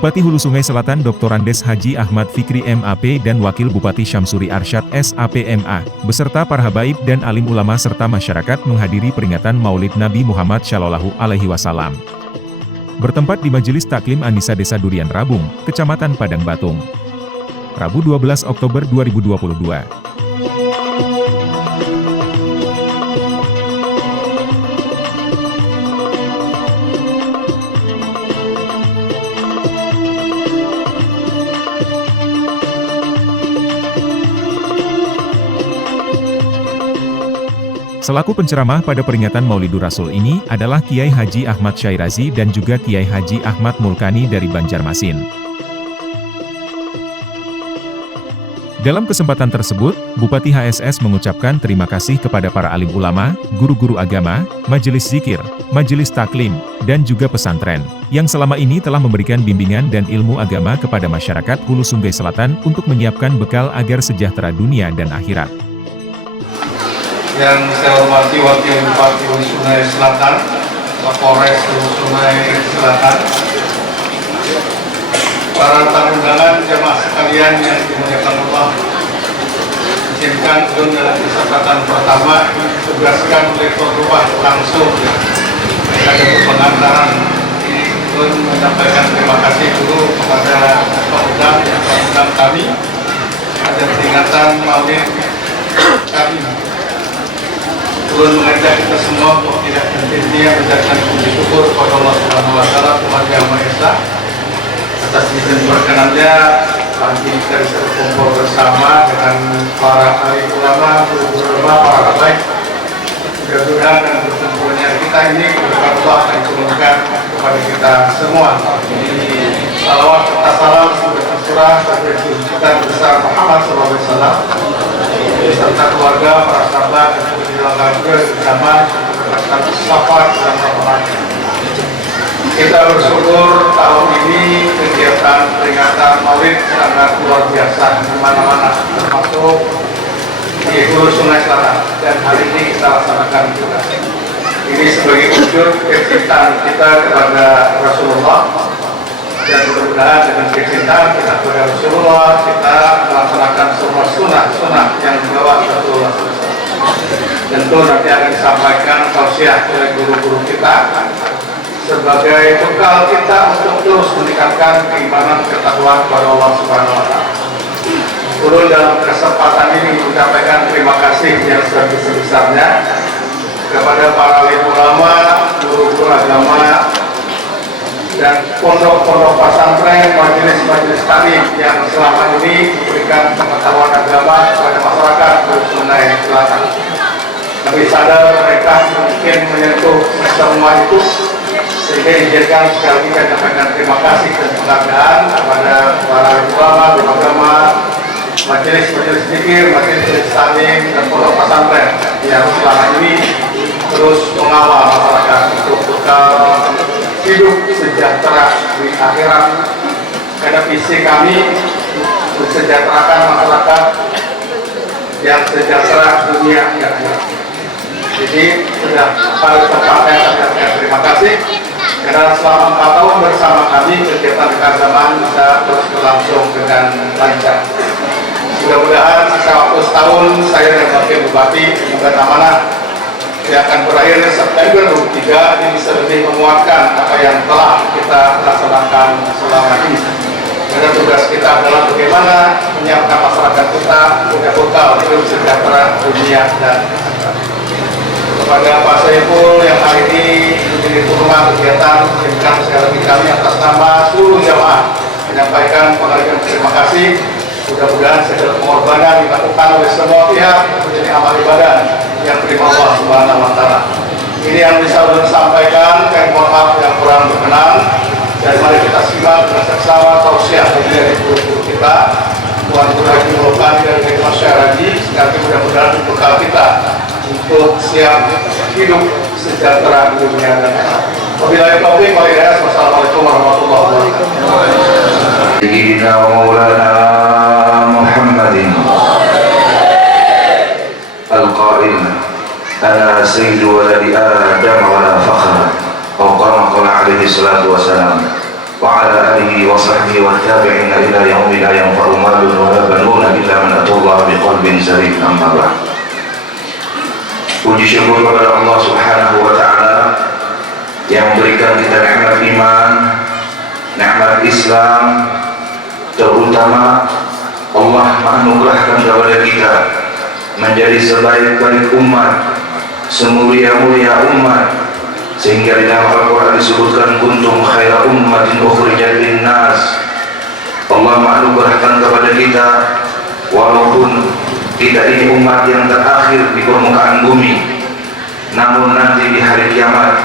Bupati Hulu Sungai Selatan Dr. Andes Haji Ahmad Fikri MAP dan Wakil Bupati Syamsuri Arsyad SAPMA, beserta para habaib dan alim ulama serta masyarakat menghadiri peringatan Maulid Nabi Muhammad Shallallahu Alaihi Wasallam. Bertempat di Majelis Taklim Anisa Desa Durian Rabung, Kecamatan Padang Batung. Rabu 12 Oktober 2022. Selaku penceramah pada peringatan Maulidur Rasul ini adalah Kiai Haji Ahmad Syairazi dan juga Kiai Haji Ahmad Mulkani dari Banjarmasin. Dalam kesempatan tersebut, Bupati HSS mengucapkan terima kasih kepada para alim ulama, guru-guru agama, majelis zikir, majelis taklim, dan juga pesantren, yang selama ini telah memberikan bimbingan dan ilmu agama kepada masyarakat Hulu Sungai Selatan untuk menyiapkan bekal agar sejahtera dunia dan akhirat. Yang saya hormati Wakil Bupati Hulu Sungai Selatan, Kapolres Hulu Sungai Selatan, para tamu undangan, jemaah sekalian yang dimuliakan Allah, izinkan ulun dalam kesempatan pertama ditugaskan oleh Tuan Rumah langsung pada pengantaran ini ulun menyampaikan terima kasih dulu kepada pengundang yang mengundang kami pada peringatan Maulid kami. Ulun mengajak kita semua untuk tidak henti mengucapkan puji syukur kepada Allah Subhanahu Wa Taala, Tuhan Yang Maha Esa, atas izin berkenannya pagi kita bisa berkumpul bersama dengan para alim ulama, guru-guru ulama, para habaib. Mudah-mudahan dengan berkumpulnya kita ini berkat Allah akan diturunkan kepada kita semua. Salawat serta salam semoga tercurah kepada kita besar Muhammad SAW beserta keluarga, para sahabat, dan penyelenggara bersama berkat safar dan rahmat. Kita bersyukur tahun ini kegiatan peringatan Maulid sangat luar biasa di mana-mana, termasuk di Hulu Sungai Selatan, dan hari ini kita laksanakan juga. Ini sebagai wujud kecintaan kita kepada Rasulullah, dan mudah-mudahan dengan kecintaan kita kepada Rasulullah kita melaksanakan semua sunnah yang dibawa Rasulullah. Tentu nanti akan disampaikan tausiah oleh guru-guru kita sebagai bekal kita untuk terus meningkatkan keimanan ketakwaan kepada Allah Subhanahu Wa Taala. Ulun dalam kesempatan ini menyampaikan terima kasih yang sebesar-besarnya kepada para alim ulama, guru-guru agama, dan pondok-pondok pesantren, majelis-majelis taklim yang selama ini memberikan pengetahuan agama kepada masyarakat Hulu Sungai Selatan. Kami sadar mereka mungkin menyentuh semua itu, sehingga izinkan sekali lagi kami sampaikan terima kasih dan penghargaan kepada para ulama, guru agama, majelis-majelis zikir, majelis taklim, dan pondok pesantren yang selama ini terus mengawal masyarakat untuk bekal hidup sejahtera di akhirat. Karena visi kami mensejahterakan masyarakat yang sejahtera dunia dan akhirat. Jadi sudah pada tempatnya saya terima kasih karena selama 4 tahun bersama kami kegiatan keagamaan bisa terus berlangsung dengan lancar. Mudah-mudahan sisa waktu setahun saya dan Wakil Bupati semoga amanah yang akan berakhir September 2023 ini bisa lebih menguatkan apa yang telah kita laksanakan selama ini. Karena tugas kita adalah bagaimana menyiapkan masyarakat kita punya bekal hidup sejahtera dunia dan akhirat. Kepada Pak Saiful yang hari ini menjadi turunan kegiatan, izinkan sekali lagi kami atas nama seluruh jamaah menyampaikan penghargaan terima kasih. Mudah-mudahan segala pengorbanan dilakukan oleh semua pihak menjadi amal ibadah yang terima Allah Subhanahu Wa Taala. Ini yang bisa saya sampaikan, kami mohon maaf yang kurang berkenan, dan mari kita simak dengan seksama tausiah dari guru-guru kita, Tuan Guru Haji Mulkani dan Mas Syairazi, sekali mudah-mudahan bekal kita untuk siap hidup sejahtera dunia dan akhirat. Wabillahi taufiq wal hidayah. Wassalamualaikum warahmatullahi wabarakatuh. Sayyidina Maulana Muhammadin Al-Qail Ana Sayyidu Waladi Adam wa la fakhra. Qala alaihi salatu wassalam. وعلى آله وصحبه والتابعين إلى يوم لا ينفع مال ولا بنون إلا من أتى الله بقلب سليم. أما بعد. Puji syukur kepada Allah Subhanahu wa Ta'ala yang memberikan kita nikmat iman, nikmat Islam, terutama Allah menganugerahkan kepada kita menjadi sebaik-baik umat, semulia-mulia umat, sehingga di dalam Al-Quran disebutkan kuntum khaira ummatin ukhrijat linnas. Allah menganugerahkan kepada kita walaupun kita ini umat yang terakhir di permukaan bumi, namun nanti di hari kiamat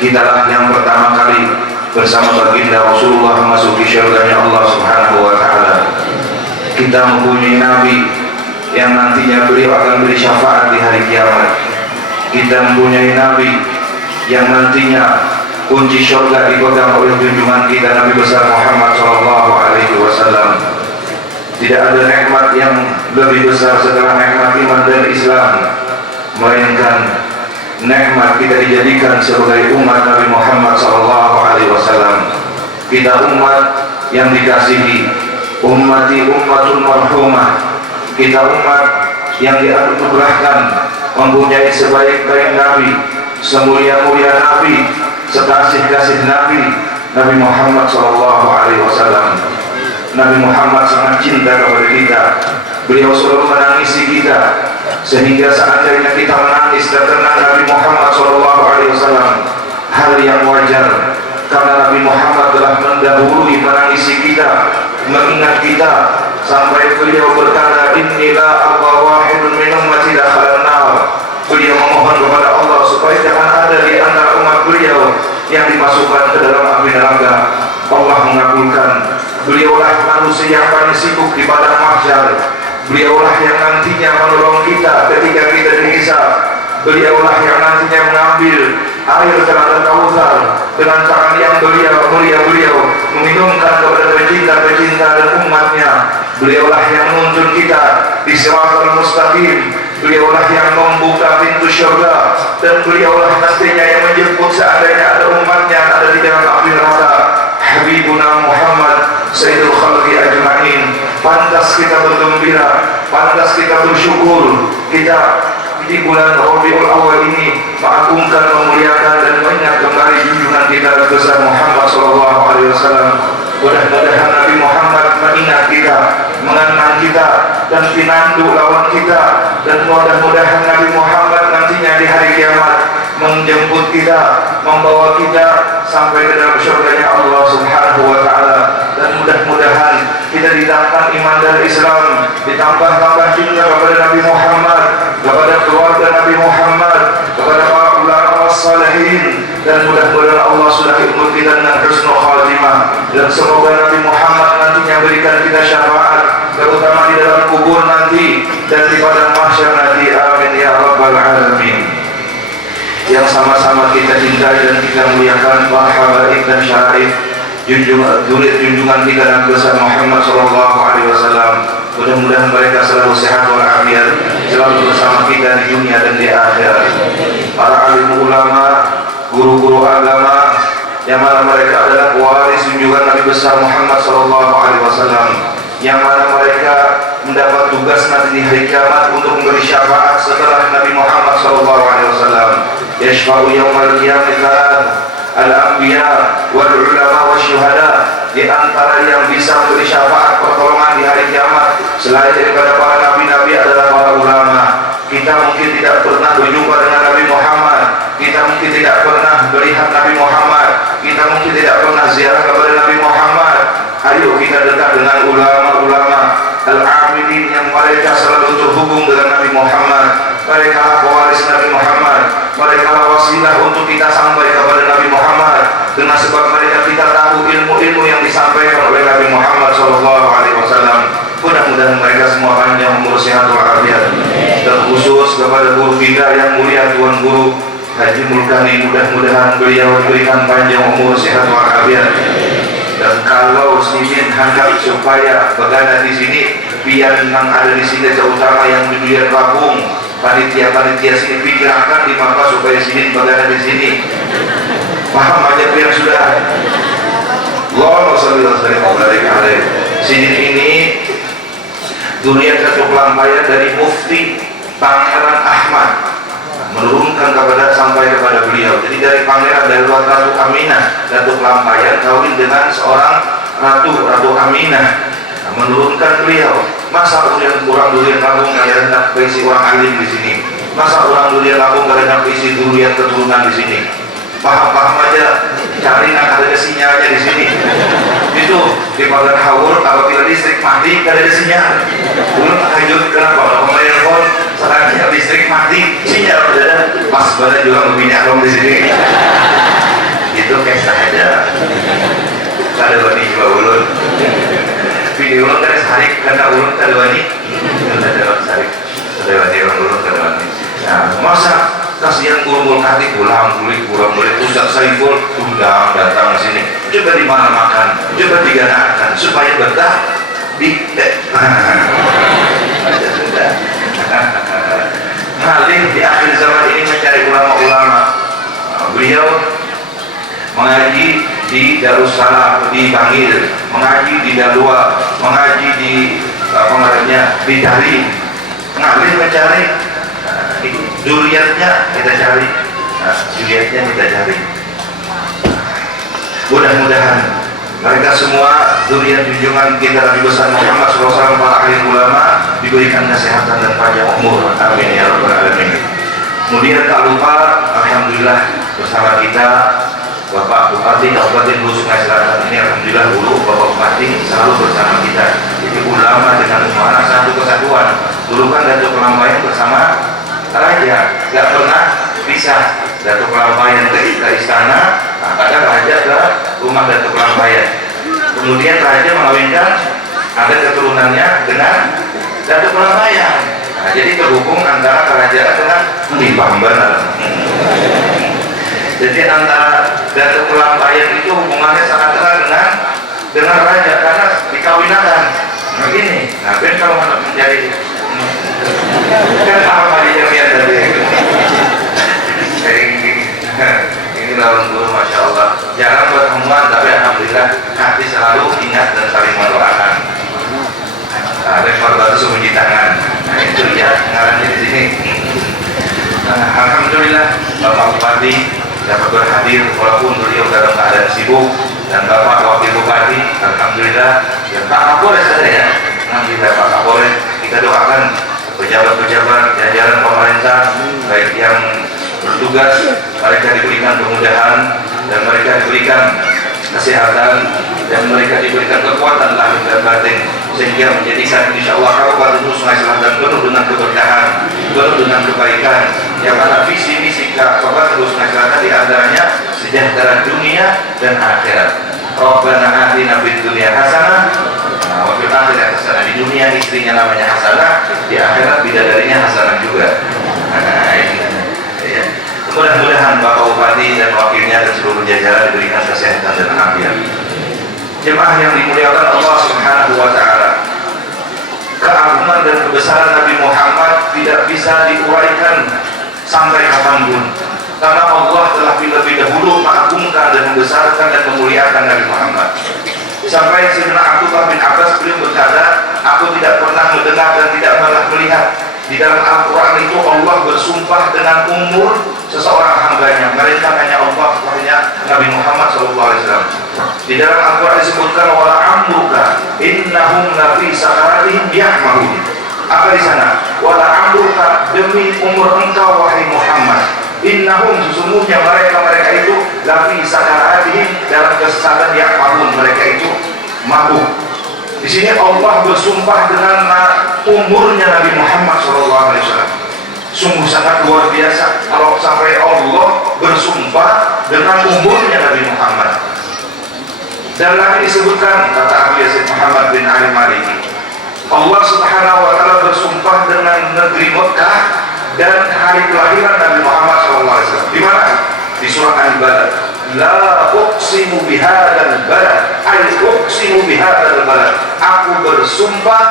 kitalah yang pertama kali bersama baginda Rasulullah memasuki syurganya Allah Subhanahu wa Ta'ala. Kita mempunyai Nabi yang nantinya beliau akan beri syafaat di hari kiamat. Kita mempunyai Nabi yang nantinya kunci syurga dipegang oleh junjungan kita Nabi besar Muhammad sallallahu alaihi wasallam. Tidak ada nikmat yang lebih besar setelah nikmat iman dan Islam, melainkan nikmat kita dijadikan sebagai umat Nabi Muhammad sallallahu alaihi wasallam. Kita umat yang dikasihi, ummati ummatun marhumah. Kita umat yang dianugerahkan mempunyai sebaik-baik Nabi, semulia-mulia Nabi, sekasih-kasih Nabi, Nabi Muhammad sallallahu alaihi wasallam. Nabi Muhammad sangat cinta kepada kita. Beliau selalu menangisi kita, sehingga seandainya kita menangis dan terkenang Nabi Muhammad SAW, hal yang wajar, karena Nabi Muhammad telah mendahului menangisi kita, mengingat kita, sampai beliau berkata, Inilah Allah wahidun min ummati dakhalan nar. Beliau memohon kepada Allah supaya jangan ada di antara umat beliau yang dimasukkan ke dalam api neraka. Allah mengabulkan. Beliaulah manusia yang paling sibuk di padang mahsyar. Beliaulah yang nantinya menolong kita ketika kita dihisab. Beliaulah yang nantinya mengambil air telaga Kautsar dengan tangan yang mulia beliau meminumkan kepada pecinta-pecinta dan umatnya. Beliaulah yang menuntun kita di Shiratal Mustaqim. Beliaulah yang membuka pintu syurga, dan beliaulah nantinya yang menjemput seandainya ada umatnya yang ada di dalam api neraka. Habibuna Muhammad Sayyidul Khalqi Ajma'in. Pantas kita bergembira, pantas kita bersyukur. Kita di bulan Rabiul Awal ini mengagungkan, memuliakan dan mengingat kembali junjungan kita besar Muhammad SAW. Mudah-mudahan Nabi Muhammad mengingat kita, mengenang kita, dan pinandu lawan kita. Dan mudah-mudahan Nabi Muhammad nantinya di hari kiamat menjemput kita, membawa kita sampai ke dalam syurganya Allah Subhanahu wa Ta'ala. Dan mudah-mudahan kita ditambah iman dan Islam, ditambah cinta kepada Nabi Muhammad, kepada keluarga Nabi Muhammad, kepada para ulama wassalihin, dan mudah-mudahan Allah sudah umur kita dengan husnul khatimah. Dan semoga Nabi Muhammad nantinya berikan kita syafaat, terutama di dalam kubur nanti dan di padang mahsyar nanti. Amin ya rabbal alamin. Yang sama-sama kita cintai dan kita muliakan para habaib dan syarif, junjungan kita Nabi besar Muhammad sallallahu alaihi wasallam. Mudah-mudahan mereka selalu sehat walafiat, selalu bersama kita di dunia dan di akhirat. Para alim ulama, guru-guru agama, yang mana mereka adalah waris junjungan Nabi besar Muhammad sallallahu alaihi wasallam, yang mana mereka mendapat tugas nanti di hari kiamat untuk memberi syafaat setelah Nabi Muhammad sallallahu alaihi wasallam. Yashfa'u yawmal qiyamah al-anbiya wal ulama wasyuhada. Di antara yang bisa memberi syafaat pertolongan di hari kiamat selain daripada para nabi-nabi adalah para ulama. Kita mungkin tidak pernah berjumpa dengan Nabi Muhammad, kita mungkin tidak pernah melihat Nabi Muhammad, kita mungkin tidak pernah ziarah kepada Nabi Muhammad. Ayo kita dekat dengan ulama-ulama al-amilin yang mereka selalu terhubung dengan Nabi Muhammad. Mereka lah pewaris Nabi Muhammad, mereka lah wasilah untuk kita sampai kepada Nabi Muhammad. Dengan sebab mereka kita tahu ilmu-ilmu yang disampaikan oleh Nabi Muhammad SAW. Mudah-mudahan mereka semua panjang umur, sehat walafiat. Dan khusus kepada guru kita yang mulia Tuan Guru Haji Mulkani, mudah-mudahan beliau diberikan panjang umur, sehat walafiat. Dan kalau Simin hanggap supaya berada di sini, biar yang ada di sini terutama yang di dunia Rabung, panitia-panitia sini pikirkan di maka supaya Simin berada di sini. Paham aja biar sudah. Allahumma sholli wa sallim wa barik alaihi. Sini ini durian satu pelampaian dari Mufti Pangeran Ahmad menurunkan sampai kepada beliau. Jadi dari pangeran, dari Ratu Aminah, Ratu Pelampaian kawin dengan seorang Ratu Aminah, menurunkan beliau. Masa kurang durian kampung kalian hendak berisi orang alim di sini? Masa orang durian kampung kalian hendak berisi durian keturunan di sini? Paham aja, cari ada sinyalnya di sini. Itu di Padang Hawur, apabila listrik mati ada sinyal. Belum lanjut kenapa? Telepon sekarang listrik mati, sinyal berada. Pas pada juga minyak di sini. Itu kayak saja. Kada wani juga ulun. Video ulun kada sarik karena ulun kada wani. Kada sarik. Kada wani ulun kada wani. Nah, masa kasihan guru hati pulang boleh Ustaz Saiful undang datang ke sini, coba di mana makan, coba diganakan supaya betah di sudah. Halim di akhir zaman ini mencari ulama-ulama. Beliau mengaji di Darussalam di Bangil, mengaji di Dalua, mengaji di di Dari. Ngalir mencari duriannya kita cari, mudah-mudahan mereka semua durian junjungan kita Nabi besar Muhammad SAW, para ahli ulama diberikan kesehatan dan panjang umur, amin ya rabbal alamin. Kemudian tak lupa alhamdulillah bersama kita Bapak Bupati Kabupaten Hulu Sungai Selatan ini, alhamdulillah dulu Bapak Bupati selalu bersama kita. Jadi ulama dengan semua satu kesatuan. Dulu kan Datuk Pelampaian bersama raja, nggak pernah bisa. Datuk Pelampaian ke istana, kadang raja ke rumah Datuk Pelampaian. Kemudian raja mengawinkan ada keturunannya dengan Datuk Pelampaian. Nah, jadi terhubung antara kerajaan dengan Pamban. Jadi antara Datuk Pelampaian itu hubungannya sangat erat dengan raja karena dikawinakan. Nah gini, nah ben kalau menjadi kan apa dia lihat tadi ini lawan guru, masya Allah, jarang pertemuan tapi alhamdulillah hati selalu ingat dan saling mendoakan. Lempar batu sembunyi tangan, nah itu ya ngarannya di sini. Alhamdulillah Bapak Bupati dapat berhadir walaupun beliau dalam keadaan sibuk, dan Bapak Wakil Bupati alhamdulillah, dan Pak Kapolres ada ya, alhamdulillah Pak Kapolres, kita doakan pejabat-pejabat jajaran pemerintah baik yang bertugas, mereka diberikan kemudahan dan mereka diberikan kesehatan dan mereka diberikan kekuatan lahir dan batin sehingga menjadikan insyaallah Kabupaten Hulu Sungai Selatan penuh dengan keberkahan, penuh dengan kebaikan, yang mana visi-misi Kabupaten Hulu Sungai Selatan diantaranya sejahtera dunia dan akhirat. Rabbana atina fid dunya hasanah wa fil akhirati hasanah. Di dunia istrinya namanya Hasanah, di akhirat bidadarinya Hasanah juga. Mudah-mudahan Bapak Bupati dan wakilnya dan seluruh jajaran diberikan kesehatan dan afiat. Jemaah yang dimuliakan Allah Subhanahu wa taala, keagungan dan kebesaran Nabi Muhammad tidak bisa diuraikan sampai kapanpun, karena Allah telah lebih dahulu mengagungkan dan membesarkan dan memuliakan Nabi Muhammad. Sampai Sayyidina Abdullah bin Abbas beliau berkata, aku tidak pernah mendengar dan tidak pernah melihat di dalam Al-Quran itu Allah bersumpah dengan umur seseorang hambanya, mereka hanya Allah, hanya Nabi Muhammad SAW. Di dalam Al-Quran disebutkan wala amruka innahum lafi sakaratihim ya'mahun. Apa di sana? Wala amruka, demi umur engkau wahai Muhammad, innahum, sesungguhnya mereka itu lafi sakaratihim, dalam kesesatan ya'mahun, mereka itu mabuk. Di sini Allah bersumpah dengan umurnya Nabi Muhammad SAW. Sungguh sangat luar biasa kalau sampai Allah bersumpah dengan umurnya Nabi Muhammad. Dan lagi disebutkan kata Abu Yazid Muhammad bin Ali Maliki, Allah Subhanahu wa taala bersumpah dengan negeri Mekah dan hari kelahiran Nabi Muhammad SAW. Di mana? Di surah Al-Balad. La uqsimu bihadzal balad, ay uqsimu bihadzal balad. Aku bersumpah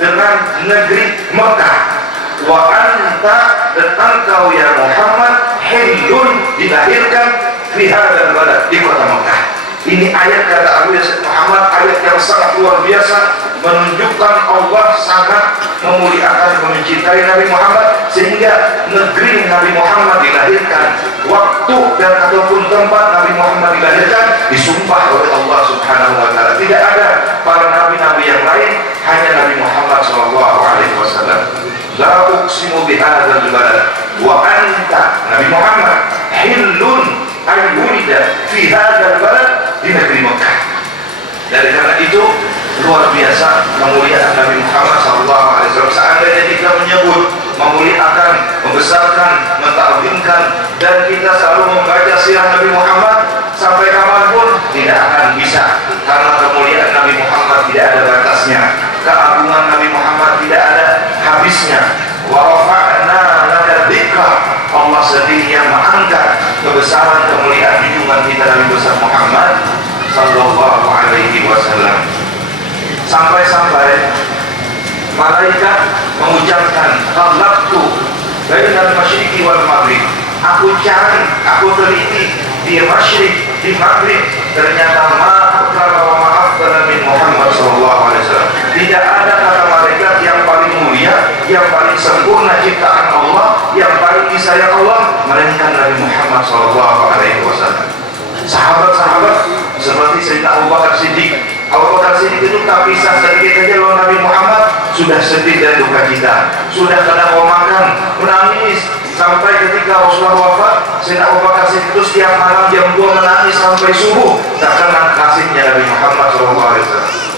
dengan negeri Mekah. Wa anta, dan engkau ya Muhammad, hillun, dilahirkan fi hadzal balad, di kota Mekah. Ini ayat kata Abu Yazid Muhammad, ayat yang sangat luar biasa, menunjukkan Allah sangat memuliakan, mencintai Nabi Muhammad, sehingga negeri Nabi Muhammad dilahirkan, waktu dan ataupun tempat Nabi Muhammad dilahirkan disumpah oleh Allah Subhanahu wa taala. Tidak ada para nabi-nabi yang lain, hanya Nabi Muhammad sallallahu alaihi wasallam. La uqsimu bihadzal balad wa anta Nabi Muhammad hillun ay wulida fi hadzal balad, di negeri Mekah. Dari karena itu luar biasa kemuliaan Nabi Muhammad SAW. Seandainya kita menyebut, memuliakan, membesarkan, mentaklimkan, dan kita selalu membaca sirah Nabi Muhammad sampai kapanpun tidak akan bisa, karena kemuliaan Nabi Muhammad tidak ada batasnya, keagungan Nabi Muhammad tidak ada habisnya. Wa rafa'na laka dzikra, Allah sendiri yang mengangkat kebesaran kemuliaan junjungan kita Nabi besar Muhammad sallallahu alaihi wasallam. Sampai-sampai malaikat mengucapkan khalaqtu bainal masyriqi wal maghrib. Aku cari, aku teliti di masyriq, di maghrib, ternyata maaf min Muhammad sallallahu alaihi wasallam. Tidak ada kata malaikat yang paling mulia, yang paling sempurna ciptaan Allah, yang paling disayang Allah, melainkan Nabi Muhammad sallallahu alaihi wasallam. Sahabat-sahabat seperti Sayyidina Abu Bakar Siddiq. Abu Bakar Siddiq itu tak bisa sedikit saja lawan Nabi Muhammad sudah sedih dan duka cita, sudah kena makan, menangis, sampai ketika Rasulullah wafat, Sayyidina Abu Bakar Siddiq itu setiap malam jam 2 menangis sampai subuh, tak kenal kasihnya Nabi Muhammad SAW.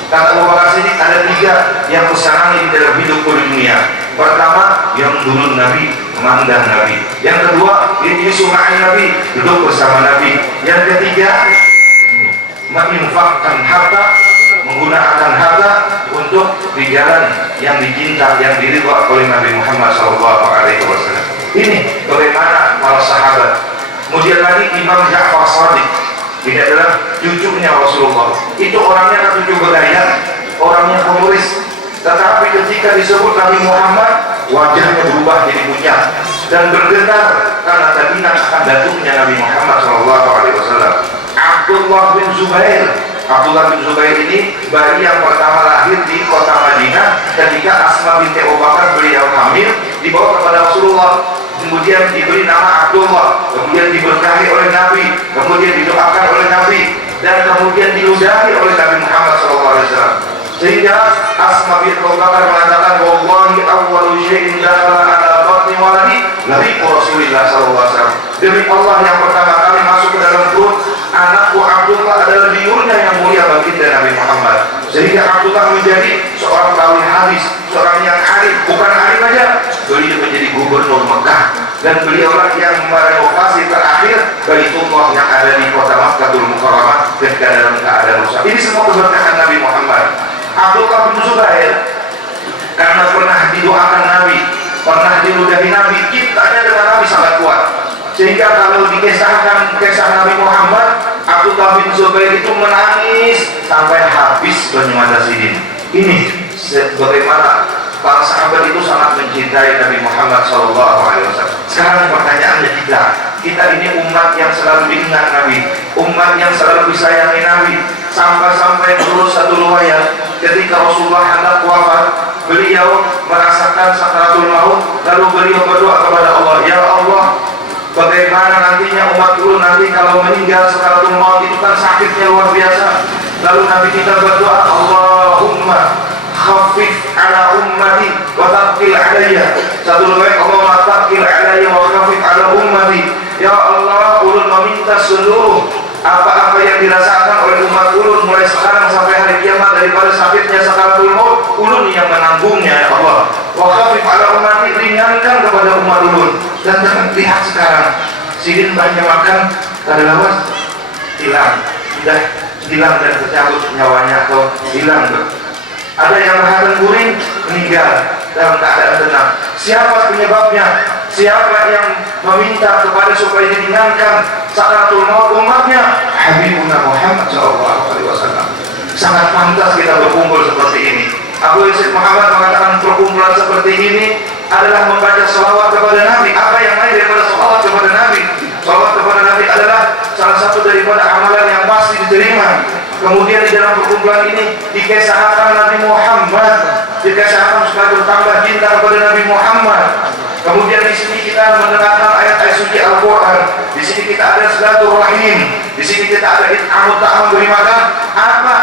Kata Abu Bakar Siddiq, ada 3 yang kusenangi di dalam hidupku di dunia. Pertama, yang dulu Nabi, memandang Nabi. Yang kedua, ini sungai Nabi, duduk bersama Nabi. Yang ketiga, menginfakkan harta, menggunakan harta untuk di jalan yang dicinta, yang diridhoi oleh Nabi Muhammad SAW. Ini bagaimana para sahabat. Kemudian lagi Imam Ja'far Shadiq, ini adalah cucunya Rasulullah. Itu orangnya kan cucu bergaya, orangnya komunis. Tetapi ketika disebut Nabi Muhammad, wajahnya berubah jadi pucat dan bergetar karena tadinan akan datangnya Nabi Muhammad SAW. Abdullah bin Zubair. Abdullah bin Zubair ini bayi yang pertama lahir di kota Madinah ketika Asma binti Abu Bakar beliau hamil, dibawa kepada Rasulullah, kemudian diberi nama Abdullah, kemudian diberkahi oleh Nabi, kemudian didoakan oleh Nabi, dan kemudian diludahi oleh Nabi Muhammad SAW. Sehingga Asma binti Abu Bakar mengatakan, wallahi awwalu syai'in dakhala ala batni waladi nabi Rasulullah SAW. Demi Allah, yang pertama kali masuk ke dalam perut anakku Abdullah adalah liurnya yang mulia baginda Nabi Muhammad. Sehingga Abdullah menjadi seorang perawi hadis, seorang yang alim, bukan alim aja, beliau menjadi gubernur Mekah, dan beliaulah yang merenovasi terakhir Baitullah yang ada di kota Makkahul Mukarramah ketika dalam keadaan rusak. Ini semua keberkahan Nabi Muhammad. Abdullah bin Zubair karena pernah didoakan Nabi, pernah diludahi Nabi, cintanya dengan Nabi sangat kuat, sehingga kalau dikisahkan kisah Nabi Muhammad, Abdullah bin Zubair itu menangis sampai habis bernyata sidin. Ini bagaimana para sahabat itu sangat mencintai Nabi Muhammad SAW. Sekarang pertanyaannya, kita ini umat yang selalu diingat Nabi, umat yang selalu disayangi Nabi, sampai terus satu riwayat ketika Rasulullah hendak wafat, beliau merasakan sakaratul maut, lalu beliau berdoa kepada Allah, ya Allah, bagaimana nantinya umat dulu nanti kalau meninggal sakaratul maut itu kan sakitnya luar biasa. Lalu Nabi kita berdoa, Allahumma khafif ala ummati wa taqil alayya. Satu riwayat, Allahumma taqil alayya wa khafif ala ummati. Ya Allah, ulun meminta seluruh apa-apa yang dirasakan oleh umat ulun mulai sekarang sampai hari kiamat daripada sakitnya sakaratul maut, ulun yang menanggungnya ya Allah. Wa khafif ala ummati, ringankan kepada umat ulun. Dan jangan lihat sekarang sidin banyak makan kada lawas, hilang, sudah hilang dan tercabut nyawanya atau hilang. Ada yang makan guring meninggal dalam keadaan tenang. Siapa penyebabnya? Siapa yang meminta kepada supaya diringankan sakaratul maut umatnya? Habibuna Muhammad SAW. Sangat pantas kita berkumpul seperti ini. Abu Yazid Muhammad mengatakan perkumpulan seperti ini adalah membaca salawat kepada Nabi. Apa yang lain daripada salawat kepada Nabi? Salawat kepada Nabi adalah salah satu daripada amalan yang pasti diterima. Kemudian di dalam perkumpulan ini dikisahkan Nabi Muhammad, dikisahkan supaya bertambah cinta kepada Nabi Muhammad. Kemudian di sini kita mendengarkan ayat-ayat suci Al-Quran. Di sini kita ada silaturahim. Di sini kita ada it'amut ta'am, beri makan. Apa?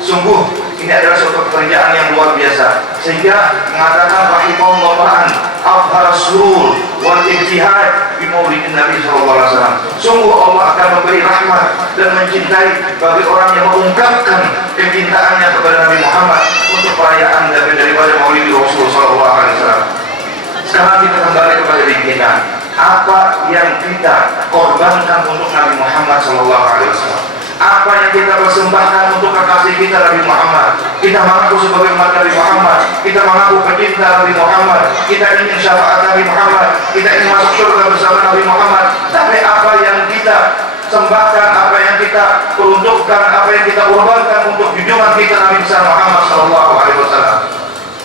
Sungguh ini adalah suatu pekerjaan yang luar biasa, sehingga mengatakan rahimahullah ma'an afhar surur wal ijtihad bi maulidin Nabi sallallahu alaihi wasallam. Sungguh Allah akan memberi rahmat dan mencintai bagi orang yang mengungkapkan kecintaannya kepada Nabi Muhammad untuk perayaan daripada Maulid Rasul sallallahu alaihi wasallam. Sekarang kita kembali kepada diri kita. Apa yang kita korbankan untuk Nabi Muhammad sallallahu alaihi wasallam? Apa yang kita persembahkan untuk kekasih kita Nabi Muhammad? Kita mengaku sebagai umat Nabi Muhammad, kita mengaku pecinta Nabi Muhammad, kita ingin syafaat Nabi Muhammad, kita ingin masuk surga bersama Nabi Muhammad. Tapi apa yang kita sembahkan, apa yang kita peruntukkan, apa yang kita korbankan untuk junjungan kita Nabi besar Muhammad sallallahu alaihi wasallam?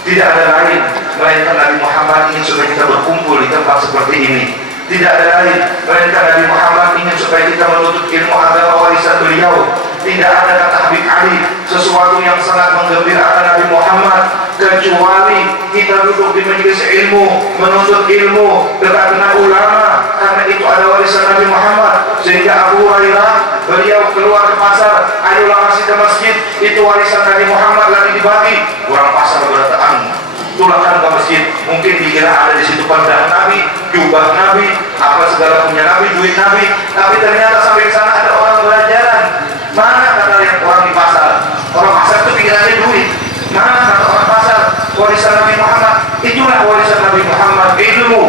Tidak ada lain melainkan Nabi Muhammad ingin supaya kita berkumpul di tempat seperti ini. Tidak ada lain melainkan Nabi Muhammad ingin supaya kita menuntut ilmu agama warisan beliau. Tidak ada, kata Habib Ali, sesuatu yang sangat menggembirakan Nabi Muhammad kecuali kita duduk di majelis ilmu, menuntut ilmu dekat dengan ulama, karena itu ada warisan Nabi Muhammad. Sehingga Abu Hurairah, beliau keluar ke pasar, ayolah masih ke masjid, itu warisan Nabi Muhammad lagi dibagi. Orang pasar berdatangan, tulangkan ke masjid, mungkin dikira ada di situ pandang Nabi, jubah Nabi, apa segala punya Nabi, duit Nabi, tapi ternyata sampai sana ada orang belajaran. Mana kata yang orang di pasar? Orang pasar itu pikirannya duit. Mana kata orang pasar? Warisan Nabi Muhammad. Itulah warisan Nabi Muhammad, ilmu.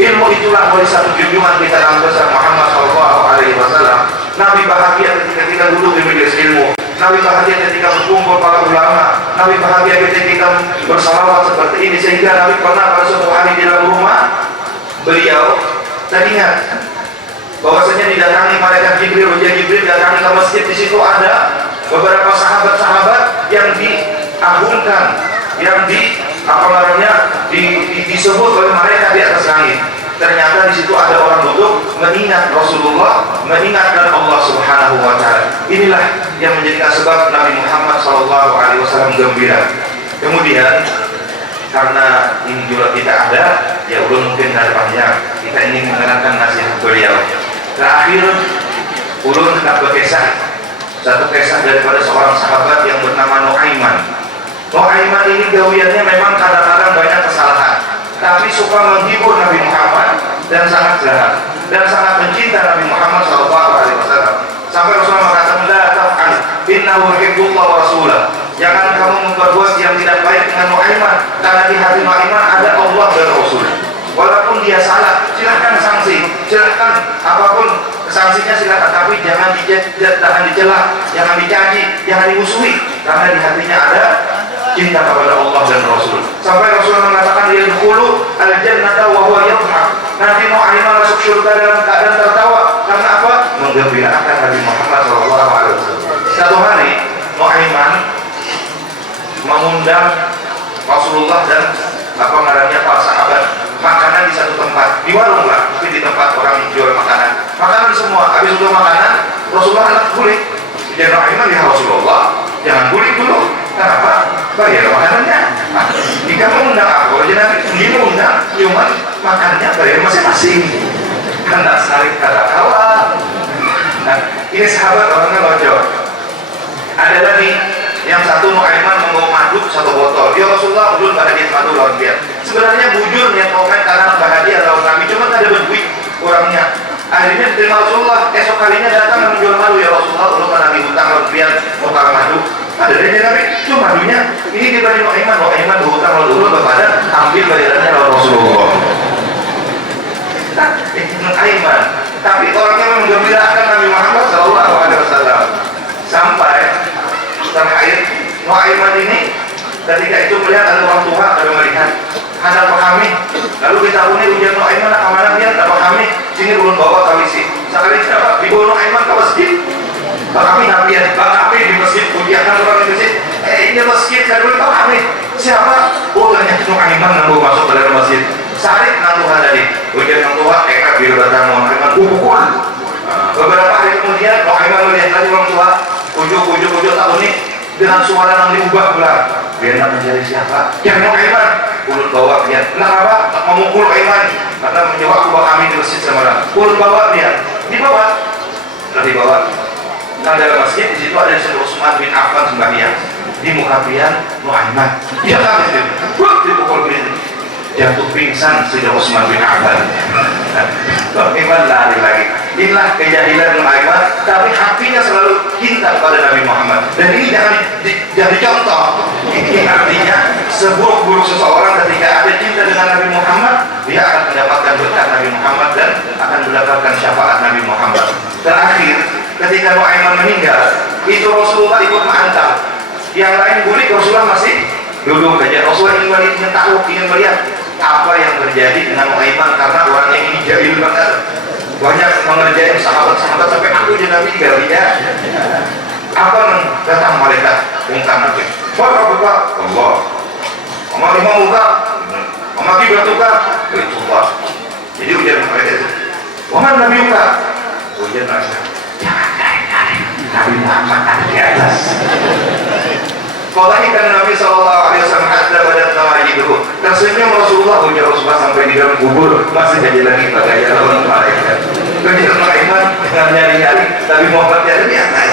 Ilmu itulah warisan junjungan kita Nabi besar Muhammad sallallahu alaihi wasallam. Nabi bahagia ketika kita duduk di majelis ilmu. Nabi bahagia ketika berkumpul para ulama. Nabi bahagia ketika kita bersalawat seperti ini. Sehingga Nabi pernah pada suatu hari di dalam rumah beliau teringat bahwasanya didatangi malaikat Jibril. Jibril datangi ke masjid. Di situ ada beberapa sahabat-sahabat yang diagungkan, yang disebut oleh malaikat di atas langit. Ternyata di situ ada orang duduk mengingat Rasulullah, mengingatkan Allah Subhanahu wa taala. Inilah yang menjadikan sebab Nabi Muhammad sallallahu alaihi wasallam gembira. Kemudian karena ini juga tidak ada, ya belum mungkin ada panjang. Kita ingin mengenalkan nasihat beliau. Terakhir, ulun hendak berkisah satu kisah daripada seorang sahabat yang bernama Nuaiman. Nuaiman ini gawiannya memang kadang-kadang banyak kesalahan, tapi suka menghibur Nabi Muhammad dan sangat jahat dan sangat mencinta Nabi Muhammad SAW. Sampai Rasulullah mengatakan, la taf'al innahu yuhibbullah wa rasulah. Jangan kamu memperbuat yang tidak baik dengan Nuaiman, karena di hati Nuaiman ada Allah dan Rasul. Walaupun dia salah, silahkan sanksi, silahkan apapun sanksinya silahkan, tapi jangan dicela, jangan dicaci, jangan dimusuhi, karena di hatinya ada cinta kepada Allah dan Rasul. Sampai Rasulullah mengatakan yadkhulu al-jannata wa huwa yadhhak. Nanti Nuaiman masuk surga dalam keadaan tertawa. Karena apa? Menggembirakan Nabi Muhammad SAW. Satu hari Nuaiman mengundang Rasulullah dan para sahabat makanan di satu tempat, di warung lah, mungkin di tempat orang jual makanan semua. Habis itu makanan, Rasulullah hendak kulit. Jadi Nuaiman, ya Rasulullah, jangan kulit dulu. Kenapa? Bayar makanannya. Jika mengundang aku, jangan dia mengundang, cuman makannya bayar masing-masing. Hendak saling kata kawan. Nah, ini sahabat orangnya lucu. Ada lagi yang satu Nuaiman membawa madu satu botol. Ya Rasulullah, ulun bahagia madu lawan dia. Sebenarnya bujur niat komen karena bahagia lawan Nabi, cuma ada berduit orangnya. Akhirnya diterima Rasulullah. Esok harinya datang menjual madu. Ya Rasulullah, ulun lagi hutang lawan dia tukar madu. Ada dari Nabi, itu madunya. Ini dibanding Nuaiman berhutang lawan ulun kepada ambil bayarannya lawan Rasulullah. Nah, Nuaiman. Tapi orangnya menggembirakan Nabi Muhammad SAW. Sampai terakhir Nuaiman ini ketika itu melihat ada orang tua, ada melihat ada pahami, lalu kita ujian Nuaiman amanah dia tak pahami, sini ulun bawa kawisi sekali siapa dibawa Nuaiman ke masjid, pahami nabian kami di masjid, ujian orang di masjid, ini masjid kan dulu pahami siapa? Oh ternyata Nuaiman lalu masuk ke dalam masjid. Sarik nantuhan tadi ujian orang tua, biru datang Nuaiman pukul. Beberapa hari kemudian Nuaiman melihat lagi orang ujuk-ujuk tahun ini dengan suara yang diubah pulang. Biar nak mencari siapa? Yang mau Aiman. Ulut bawa dia. Kenapa? Tak memukul Aiman. Karena menjawab kubah kami di masjid semalam. Ulut bawa dia. Dibawa. Setelah dibawa. Kan dalam masjid di situ ada Sayyidina Utsman bin Affan sembahyang. Di muka pian Aiman. Dia tak itu. Dipukul begitu. Jatuh pingsan Sayyidina Utsman bin Affan. Aiman lari lagi. Inilah kejahilan Aiman, tapi hatinya selalu cinta kepada Nabi Muhammad. Dan ini jangan jadi contoh. Ini artinya seburuk-buruk seseorang ketika ada cinta dengan Nabi Muhammad, dia akan mendapatkan berkat Nabi Muhammad dan akan mendapatkan syafaat Nabi Muhammad. Terakhir, ketika Aiman meninggal, itu Rasulullah ikut menghantar. Yang lain bulik, Rasulullah masih duduk saja. Rasulullah ingin tahu, ingin melihat apa yang terjadi dengan Aiman karena orangnya ini jahil banget. Banyak mengerjain sahabat-sahabat sampai aku jadi meninggal ya. Apa datang malaikat bungkam nanti. Wah buka Allah. Oma lima buka. Oma kiblat buka. Itu Allah. Jadi ujian malaikat itu. Oma Nabi buka. Ujian malaikat. Jangan cari-cari. Nabi Muhammad ada di atas. Falahikan Nabi SAW hatta badat nawajiduhu. Tersenyum Rasulullah, ujar Rasulullah sampai di dalam kubur masih jadi lagi bagaian lawan malaikat. Kemudian Aiman dengan nyari-nyari Nabi Muhammad yang di atas.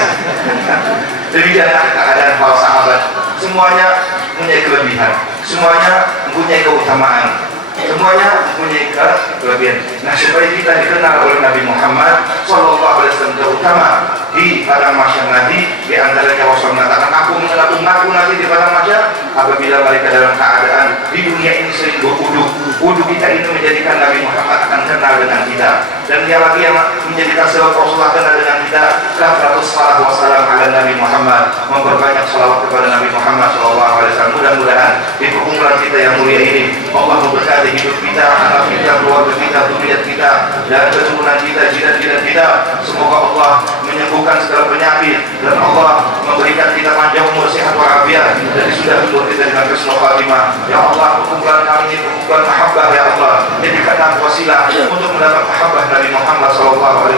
Demikianlah keadaan para sahabat. Semuanya punya kelebihan, semuanya mempunyai keutamaan, semuanya mempunyai kelebihan. Nah, supaya kita dikenal oleh Nabi Muhammad SAW terutama di padang mahsyar nanti, di antaranya Rasul mengatakan, aku mengenal umatku nanti di padang mahsyar apabila mereka dalam keadaan di dunia ini sering berwudu. Wudu kita ini menjadikan Nabi Muhammad akan kenal dengan kita, dan dia lagi yang menjadikan sebab Rasulullah kenal dengan kita. Kafratus salat wassalam ala Nabi Muhammad, memperbanyak salawat kepada Nabi Muhammad SAW. Mudah-mudahan di perkumpulan kita yang mulia ini Allah memberkati hidup kita, anak kita, keluarga kita, zuriat kita, dan keturunan kita, jiran-jiran kita. Semoga Allah menyembuhkan segala penyakit, dan Allah memberikan kita panjang umur, sehat walafiat, dan sudah umur kita dengan husnul khatimah. Ya Allah, perkumpulan kami ini perkumpulan mahabbah ya Allah, jadikanlah wasilah untuk mendapat mahabbah Nabi Muhammad SAW.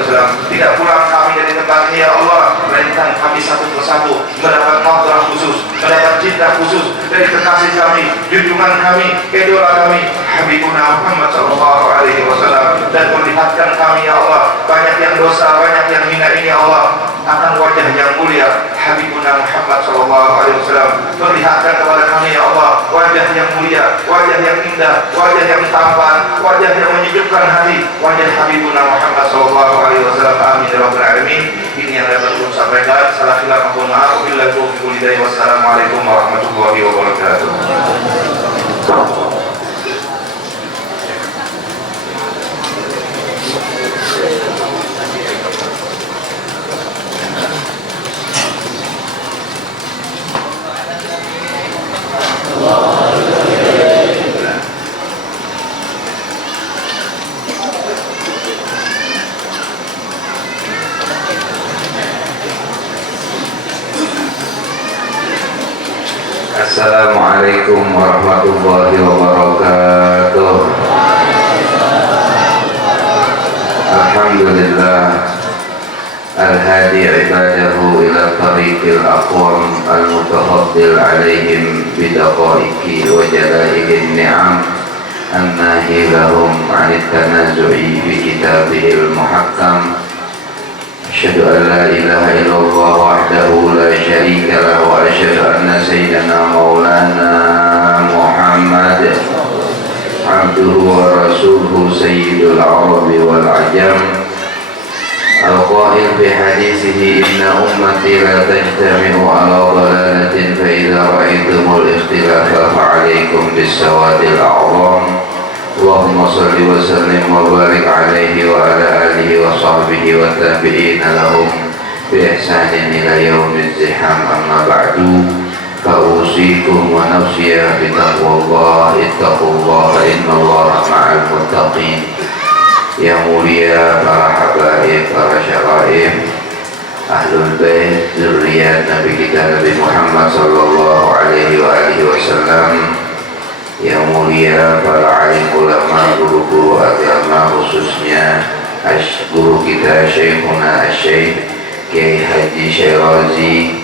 Tidak pulang kami dari tempat ini ya Allah, melainkan kami satu persatu mendapat nadrah khusus, mendapat cinta khusus dari kekasih kami, junjungan kami, idola kami, Habibuna Muhammad SAW, dan melihatkan kami ya Allah, banyak yang dosa, banyak yang hina ini ya Allah, akan wajah yang mulia Habibuna Muhammad SAW. Perlihatkan kepada kami ya Allah wajah yang mulia, wajah yang indah, wajah yang tampan, wajah yang menyejukkan hati, wajah Habibuna Muhammad SAW. Amin ya rabbal alamin. Ini yang dapat saya sampaikan. Salah khilaf mohon maaf. Wabillahi taufiq wal hidayah. Wassalamualaikum warahmatullahi wabarakatuh. Assalamualaikum warahmatullahi wabarakatuh. Alhamdulillah al-hadi ibadahu ila tariqil aqwam al-mutafaddil alaihim bidaqaiki wa jalaihin ni'am annahi lahum anit tanazu'i bi kitabihil muhakkam. أشهد أن لا إله إلا الله وحده لا شريك له وأشهد أن سيدنا مولانا محمد عبده ورسوله سيد العرب والعجم القائل في حديثه إن أمتي لا تجتمع على ضلالة فإذا رأيتم الاختلاف فعليكم بالسواد الأعظم. اللهم صل وسلم وبارك عليه وعلى آله وصحبه والتابعين لهم بإحسان إلى يوم الزحام. أما بعد فأوصيكم ونفسي بتقوى الله. اتقوا الله إن الله مع المتقين. Yang mulia para habaib, para syaraib, Ahlul Bait, zurriyat Nabi kita Nabi Muhammad sallallahu alaihi wasallam. Yang mulia para alim ulama, guru-guru agama, khususnya guru kita Syekhuna Syekh Kiai Haji Syirazi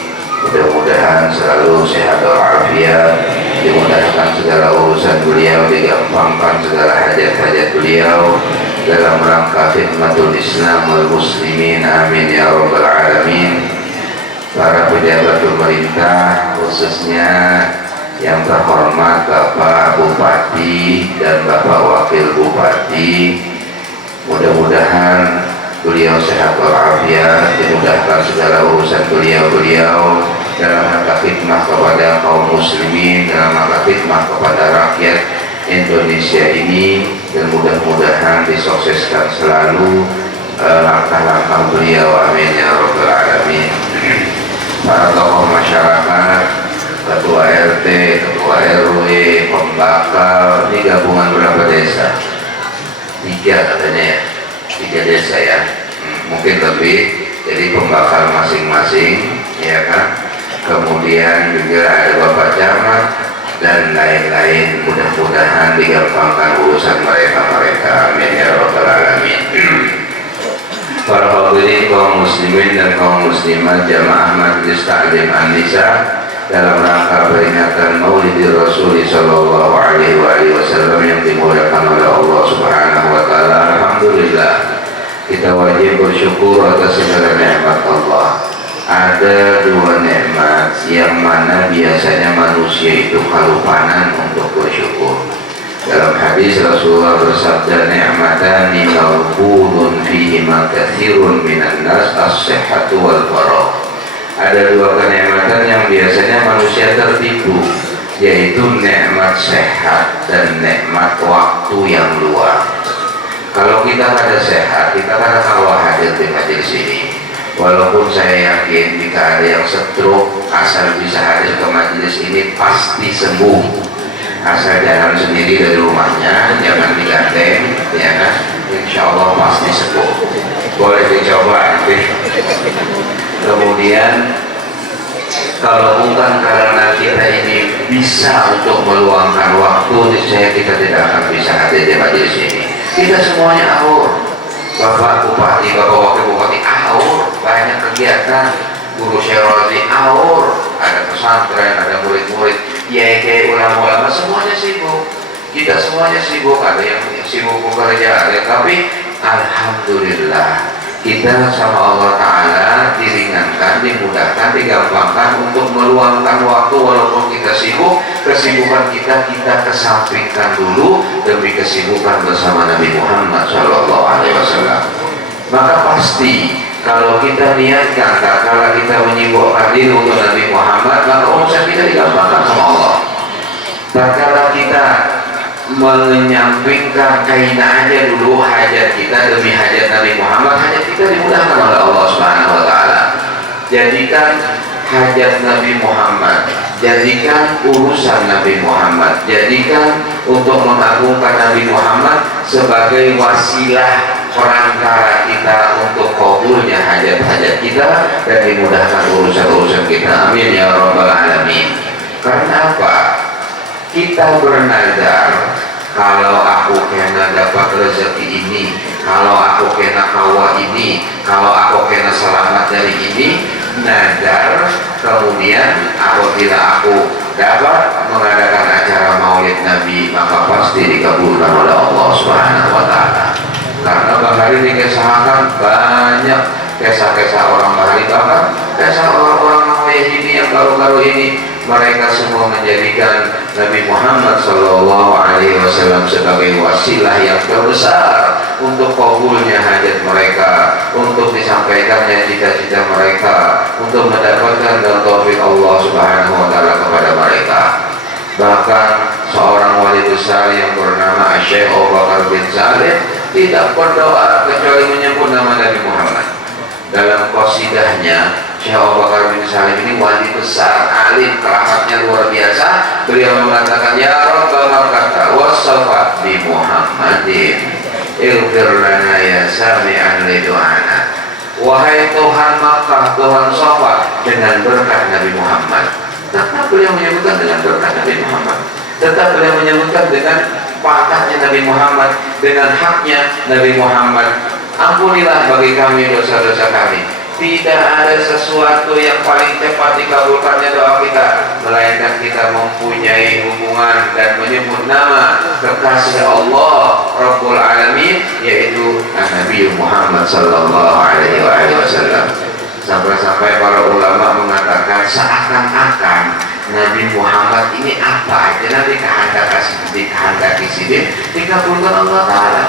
Mudah-mudahan selalu sehat walafiat, dimudahkan segala urusan beliau, digampangkan segala hajat-hajat beliau dalam rangka khidmatul Islam wal muslimin, amin ya rabbal alamin. Para pejabat pemerintah, khususnya yang terhormat Bapak Bupati dan Bapak Wakil Bupati, mudah-mudahan beliau sehat walafiat, dimudahkan segala urusan beliau dalam rangka khidmah kepada kaum muslimin, dalam rangka khidmah kepada rakyat Indonesia ini, dan mudah-mudahan disukseskan selalu langkah-langkah beliau, amin ya rabbal alamin. Para tokoh masyarakat, ketua RT, ketua RW, pembakal, ini gabungan berapa desa? 3 katanya ya, 3 desa ya, mungkin lebih, jadi pembakal masing-masing ya kan. Kemudian juga ada Bapak Camat dan lain-lain, mudah-mudahan digampangkan urusan mereka, amin ya rabbal alamin. Para hadirin kaum muslimin dan kaum muslimat jamaah Majelis Ta'lim An-Nisa, dalam rangka peringatan Maulidir Rasul sallallahu alaihi wasallam yang dimuliakan oleh Allah Subhanahu wa taala, alhamdulillah kita wajib bersyukur atas segala nikmat Allah. Ada 2 nikmat yang mana biasanya manusia itu kelupanan untuk bersyukur. Dalam hadis Rasulullah bersabda, ni'matani mawqudun fihima katsirun minan nas as-sihhatu wal faragh. Ada 2 kenikmatan yang biasanya manusia tertipu, yaitu nikmat sehat dan nikmat waktu yang luang. Kalau kita ada sehat, kita kan kalau hadir di majelis ini. Walaupun saya yakin jika ada yang stroke, asal bisa hadir ke majelis ini pasti sembuh. Asal jalan sendiri dari rumahnya, jangan digandeng, ya kan? Insya Allah pasti sembuh. Boleh dicoba nanti. Kemudian kalau bukan karena kita ini bisa untuk meluangkan waktu, niscaya kita tidak akan bisa hadir di majelis ini. Kita semuanya aur, Bapak Bupati, Bapak Wakil Bupati aur, banyak kegiatan, Guru Syekh aur, ada pesantren, ada murid-murid, kiai-kiai, ulama-ulama, semuanya sibuk. Kita semuanya sibuk, ada yang sibuk bekerja, ada, tapi alhamdulillah kita sama Allah Ta'ala diringankan, dimudahkan, digampangkan untuk meluangkan waktu. Walaupun kita sibuk, kesibukan kita kesampingkan dulu demi kesibukan bersama Nabi Muhammad SAW. Maka pasti kalau kita niatkan, kalau kita menyibukkan diri untuk Nabi Muhammad, maka urusan kita digampangkan sama Allah. Kalau kita menyampingkan kaina aja dulu hajat kita demi hajat Nabi Muhammad, hajat kita dimudahkan oleh Allah Subhanahu wa taala. Jadikan hajat Nabi Muhammad, jadikan urusan Nabi Muhammad, jadikan untuk mengagungkan Nabi Muhammad sebagai wasilah perantara kita untuk kabulnya hajat-hajat kita dan dimudahkan urusan-urusan kita, amin ya rabbal alamin. Karena apa? Kita bernazar, kalau aku kena dapat rezeki ini, kalau aku kena kawa ini, kalau aku kena selamat dari ini, nazar. Kemudian apabila aku dapat mengadakan acara maulid Nabi, maka pasti dikabulkan oleh Allah Subhanahu wa taala. Karena bahari dikisahkan banyak kisah-kisah orang bahari, bahkan kisah orang-orang Yahudi yang baru-baru ini, mereka semua menjadikan Nabi Muhammad SAW sebagai wasilah yang terbesar untuk kabulnya hajat mereka, untuk disampaikannya cita-cita mereka, untuk mendapatkan taufik Allah Subhanahu wa taala kepada mereka. Bahkan seorang wali besar yang bernama Syekh Abu Bakar bin Saleh tidak berdoa kecuali menyebut nama Nabi Muhammad. Dalam qasidahnya, Syekh Abu Bakar bin Salim ini wali besar, alim, keramatnya luar biasa. Beliau mengatakan, ya Rabbal Makkah wassafa bi Muhammadin ighfir lana ya sami'an li du'ana. Wahai Tuhan Makkah, Tuhan Safa, dengan berkat Nabi Muhammad. Tetap beliau menyebutkan dengan berkat Nabi Muhammad, tetap beliau menyebutkan dengan patahnya Nabi Muhammad, dengan haknya Nabi Muhammad. Ampunilah bagi kami dosa-dosa kami. Tidak ada sesuatu yang paling cepat dikabulkannya doa kita, melainkan kita mempunyai hubungan dan menyebut nama kekasih Allah Rabbul Alamin, yaitu Nabi Muhammad Sallallahu Alaihi Wasallam. Sampai-sampai para ulama mengatakan seakan-akan Nabi Muhammad ini apa aja nanti dikehendaki sini dikabulkan Allah Ta'ala.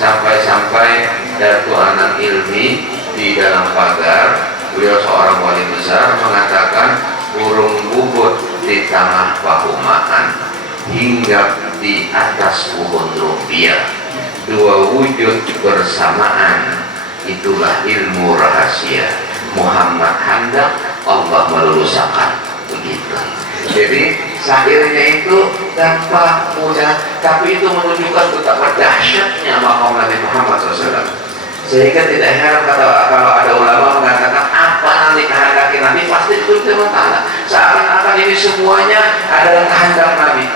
Sampai-sampai Datu Anak Ilmi di dalam pagar, beliau seorang wali besar mengatakan burung bubut di tengah bahu makan, hingga di atas pohon rupiah, dua wujud bersamaan, itulah ilmu rahasia. Muhammad hendak, Allah meluluskan. Begitu. Jadi syairnya itu gampang, mudah, tapi itu menunjukkan betapa dahsyatnya maqam Nabi Muhammad SAW. Sehingga tidak heran kalau ada ulama mengatakan apa nanti kehendaki Nabi, pasti itu Allah Ta'ala. Seakan-akan ini semuanya adalah kehendak Nabi.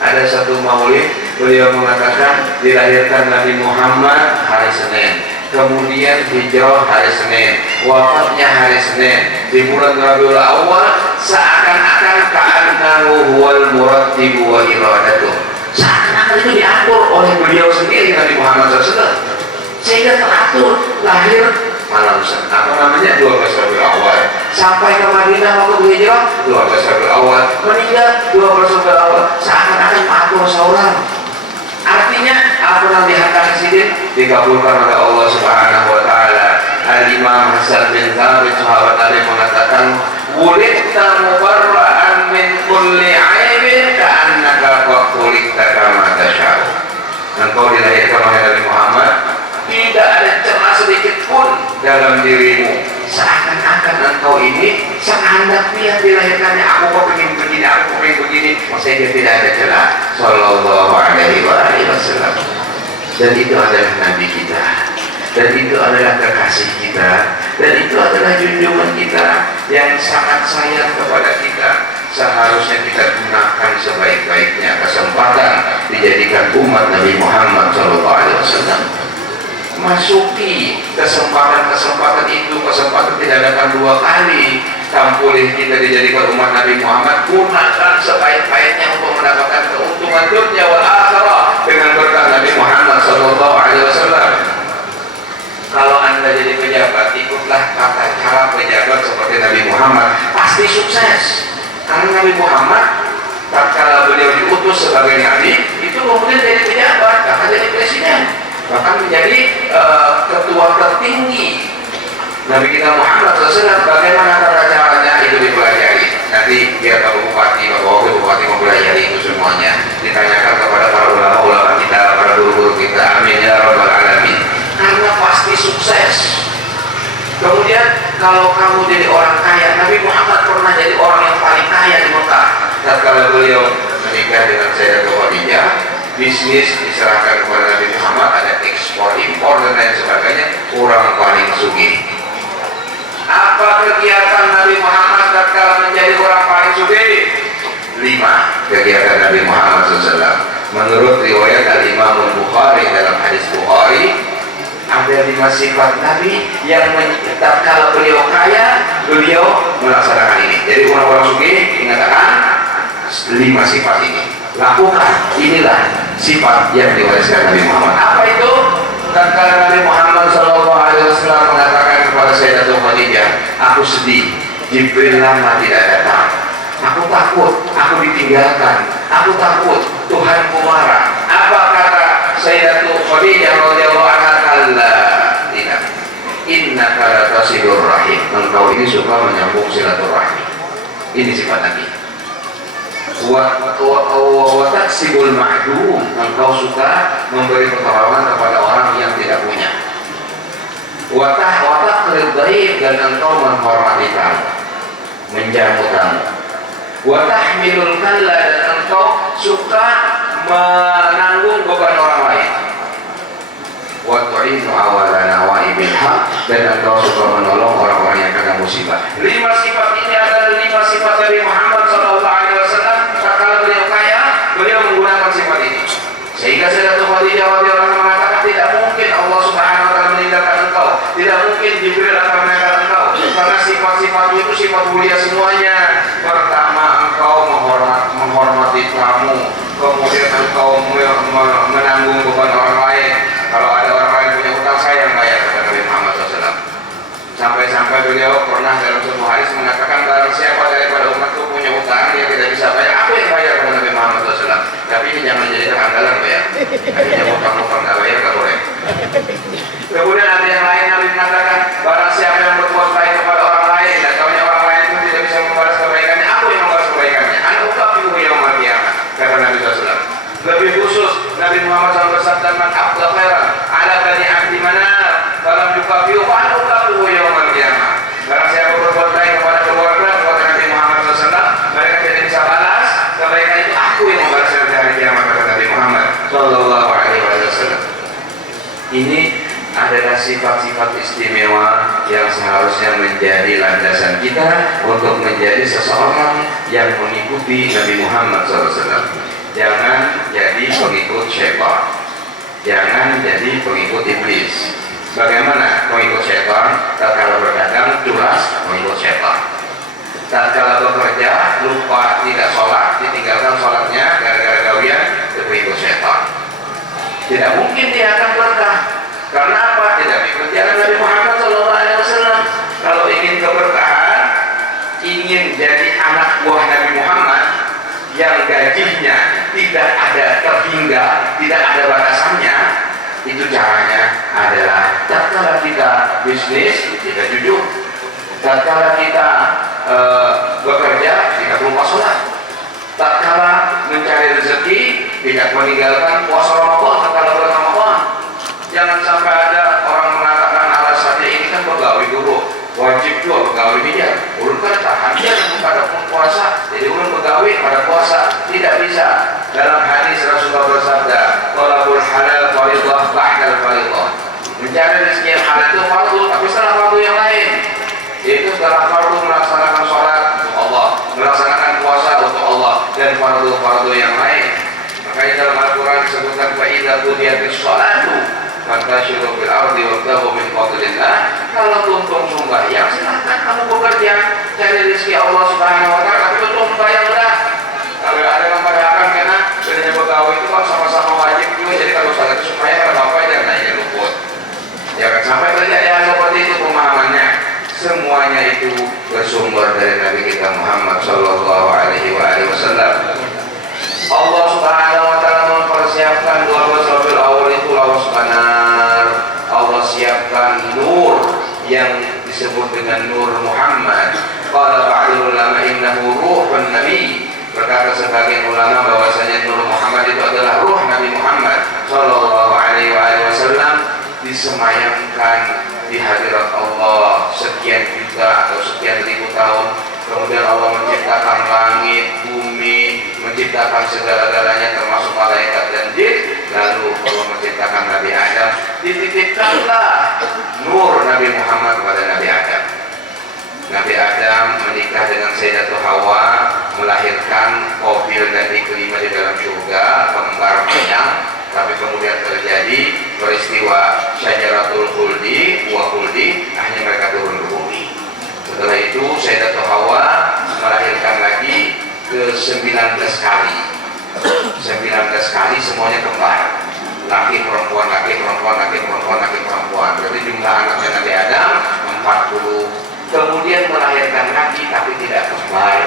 Ada satu maulid, beliau mengatakan dilahirkan Nabi Muhammad hari Senin, kemudian hijrah hari Senin, wafatnya hari Senin, di bulan Rabiul Awal, seakan-akan ka'annahu huwal murattibu wa iradatuh. Seakan-akan itu diatur oleh beliau sendiri, Nabi Muhammad SAW. Sehingga teratur lahir malam apa namanya 12 Rabiul Awal, sampai ke Madinah waktu hijrah 12 Rabiul Awal, meninggal 12 Rabiul Awal, seakan-akan mengatur seorang. Artinya apa yang dihantar sidin dikabulkan oleh Allah Subhanahu Wa Taala. Al-Imam Hasan bin Thabit sahabat Nabi mengatakan, "Wulidta mubarra'an min kulli 'aibin ka'annaka qad khuliqta kama tasha'u." Engkau dilahirkan oleh Nabi Muhammad, tidak ada celah sedikit pun dalam dirimu, seakan-akan engkau ini sehendak dia dilahirkannya. Aku kok pengen begini, aku pengen begini, sehingga tidak ada celah. Sallallahu Alaihi Wasallam. Dan itu adalah Nabi kita, dan itu adalah kekasih kita, dan itu adalah junjungan kita yang sangat sayang kepada kita. Seharusnya kita gunakan sebaik-baiknya kesempatan dijadikan umat Nabi Muhammad SAW. Masuki kesempatan itu, kesempatan tidak datang dua kali. Tampulih kita dijadikan umat Nabi Muhammad, gunakan sebaik-baiknya untuk mendapatkan keuntungan dunia wal akhirah dengan berkat Nabi Muhammad SAW. Kalau Anda jadi pejabat, ikutlah tata cara pejabat seperti Nabi Muhammad, pasti sukses. Karena Nabi Muhammad tatkala beliau diutus sebagai nabi, itu kemudian jadi pejabat, bahkan jadi presiden, bahkan menjadi ketua tertinggi. Nabi kita Muhammad SAW, bagaimana cara caranya itu dipelajari. Nanti biar Bapak Bupati, Bapak Wakil Bupati mempelajari itu semuanya. Ditanyakan kepada para ulama-ulama kita, para guru-guru kita. Amin ya Rabbal Alamin. Karena pasti sukses. Kemudian kalau kamu jadi orang kaya, Nabi Muhammad pernah jadi orang yang paling kaya di Mekah. Tatkala beliau menikah dengan Sayyidatul Khadijah, bisnis diserahkan kepada Nabi Muhammad, ada ekspor, impor dan lain sebagainya, orang paling sugih. Apa kegiatan Nabi Muhammad tatkala menjadi orang paling sugih? 5 kegiatan Nabi Muhammad SAW. Menurut riwayat Al-Imam Al-Bukhari dalam hadis Bukhari, ada 5 sifat Nabi yang tatkala beliau kaya, beliau melaksanakan ini. Jadi orang-orang sugih mengatakan 5 sifat ini. Lakukan, inilah sifat yang diwariskan Nabi Muhammad. Apa itu? Tatkala Nabi Muhammad SAW mengatakan kepada Sayyidatul Khadijah, aku sedih, Jibril lama tidak datang. Aku takut, aku ditinggalkan. Aku takut, Tuhanku marah. Apa kata Sayyidatul Khadijah radhiyallahu anha? Tidak. Innaka latasilur rahim. Engkau ini suka menyambung silaturahmi. Ini sifat Nabi. Wa taksibul ma'dum. Engkau suka memberi pertolongan kepada orang yang tidak punya. Wa taqrid dhaif, dan engkau menghormati tamu, menjamu tamu. Wa tahmilul kalla, dan engkau suka menanggung beban orang lain. Wa tu'inu awala nawaibil haq, dan engkau suka menolong orang-orang yang kena musibah. 5 sifat ini adalah 5 sifat Nabi Muhammad SAW. Tatkala beliau kaya, beliau menggunakan sifat ini. Sehingga Sayyidatul Khadijah radhiyallahu anha mengatakan, tidak mungkin Allah Subhanahu wa taala meninggalkan engkau, tidak mungkin Jibril akan sifat mulia semuanya. Pertama, engkau menghormati tamu, kemudian engkau menanggung beban orang lain. Kalau ada orang lain punya utang, saya yang bayar, kata Nabi Muhammad SAW. Sampai-sampai beliau pernah dalam suatu hadis mengatakan, barang siapa daripada umatku punya utang dia tidak bisa bayar, aku yang bayar, kata Nabi Muhammad SAW. Tapi ini jangan menjadi andalan, ya. Akhirnya utang-utang nggak bayar, nggak boleh. Kemudian ada yang lain, Nabi mengatakan, barang siapa yang berbuat baik kepada orang lain dan tahunya orang lain itu tidak bisa membalas kebaikannya, aku yang membalas kebaikannya. Ana ukafiru yaumal qiyamah, kata Nabi SAW. Lebih khusus, Nabi Muhammad SAW bersabda, man afdha khairan ala bani abdi manaf falam yukafiru fa ana ukafiru yaumal qiyamah. Barang siapa berbuat baik kepada keluarga, kata Nabi Muhammad SAW, mereka tidak bisa balas kebaikan itu, aku yang membalas nanti hari kiamat, kata Nabi Muhammad SAW. Ini adalah sifat-sifat istimewa yang seharusnya menjadi landasan kita untuk menjadi seseorang yang mengikuti Nabi Muhammad SAW. Jangan jadi pengikut syaitan, jangan jadi pengikut iblis. Bagaimana pengikut syaitan? Tatkala berdagang curas, pengikut syaitan. Tatkala bekerja lupa tidak sholat, ditinggalkan sholatnya gara-gara gawian, itu pengikut syaitan. Tidak mungkin dia akan berkah. Karena apa? Tidak mengikuti jalan Nabi Muhammad SAW. Kalau ingin keberkahan, ingin jadi anak buah Nabi Muhammad yang gajinya tidak ada terhingga, tidak ada batasannya, itu caranya adalah tatkala kita bisnis, tidak jujur. Tatkala kita bekerja, tidak lupa sholat. Tatkala mencari rezeki, tidak meninggalkan puasa Ramadan tatkala bulan Ramadan. Jangan sampai ada orang mengatakan alasannya ini kan pegawai guru, wajib juga pegawai dia. Ulun kan tahan dia pada puasa, jadi ulun pegawai pada puasa, tidak bisa. Dalam hadis Rasulullah bersabda, "Talabul halal fardhu ba'dal fardhu." Mencari rezeki yang halal itu fardhu, tapi setelah fardhu yang lain, yaitu setelah fardhu melaksanakan sholat untuk Allah, melaksanakan puasa untuk Allah, dan fardhu-fardhu yang lain. Makanya dalam Al-Quran disebutkan fa'idha qudiyatis sholatu fantashiru fil ardi wabtaghu min fadlillah. Kalau tuntung sembahyang, silahkan kamu bekerja cari rezeki Allah Subhanahu wa taala, tapi tuntung sembahyang enggak. Kalau ada yang membayarkan karena bedanya pegawai itu kan sama-sama wajib juga, jadi kalau salah itu supaya kalau bapak jangan naiknya luput. Jangan sampai terjadi hal seperti itu pemahamannya. Semuanya itu bersumber dari Nabi kita Muhammad Sallallahu Alaihi Wasallam. Allah Subhanahu Wa Taala mempersiapkan 12 Rabiul Awal itu lawas benar. Allah siapkan nur yang disebut dengan Nur Muhammad. Qala ba'dul ulama innahu ruhun Nabi. Berkata sebagian ulama bahwasanya Nur Muhammad itu adalah ruh Nabi Muhammad Sallallahu Alaihi Wasallam, disemayamkan di hadirat Allah sekian juta atau sekian ribu tahun. Kemudian Allah menciptakan langit, bumi, menciptakan segala-galanya termasuk malaikat dan jin. Lalu Allah menciptakan Nabi Adam, dititipkanlah nur Nabi Muhammad kepada Nabi Adam. Nabi Adam menikah dengan Sayyidatul Hawa, melahirkan Qabil dan Ikrimah di dalam surga, kembar mayang. Tapi kemudian terjadi peristiwa Syajaratul Khuldi, buah khuldi, akhirnya mereka turun ke bumi. Setelah itu Sayyidatul Hawa melahirkan lagi ke 19 kali. 19 kali semuanya kembar. Laki perempuan, laki perempuan, laki perempuan, laki perempuan. Berarti jumlah anaknya Nabi Adam 40. Kemudian melahirkan lagi tapi tidak kembar,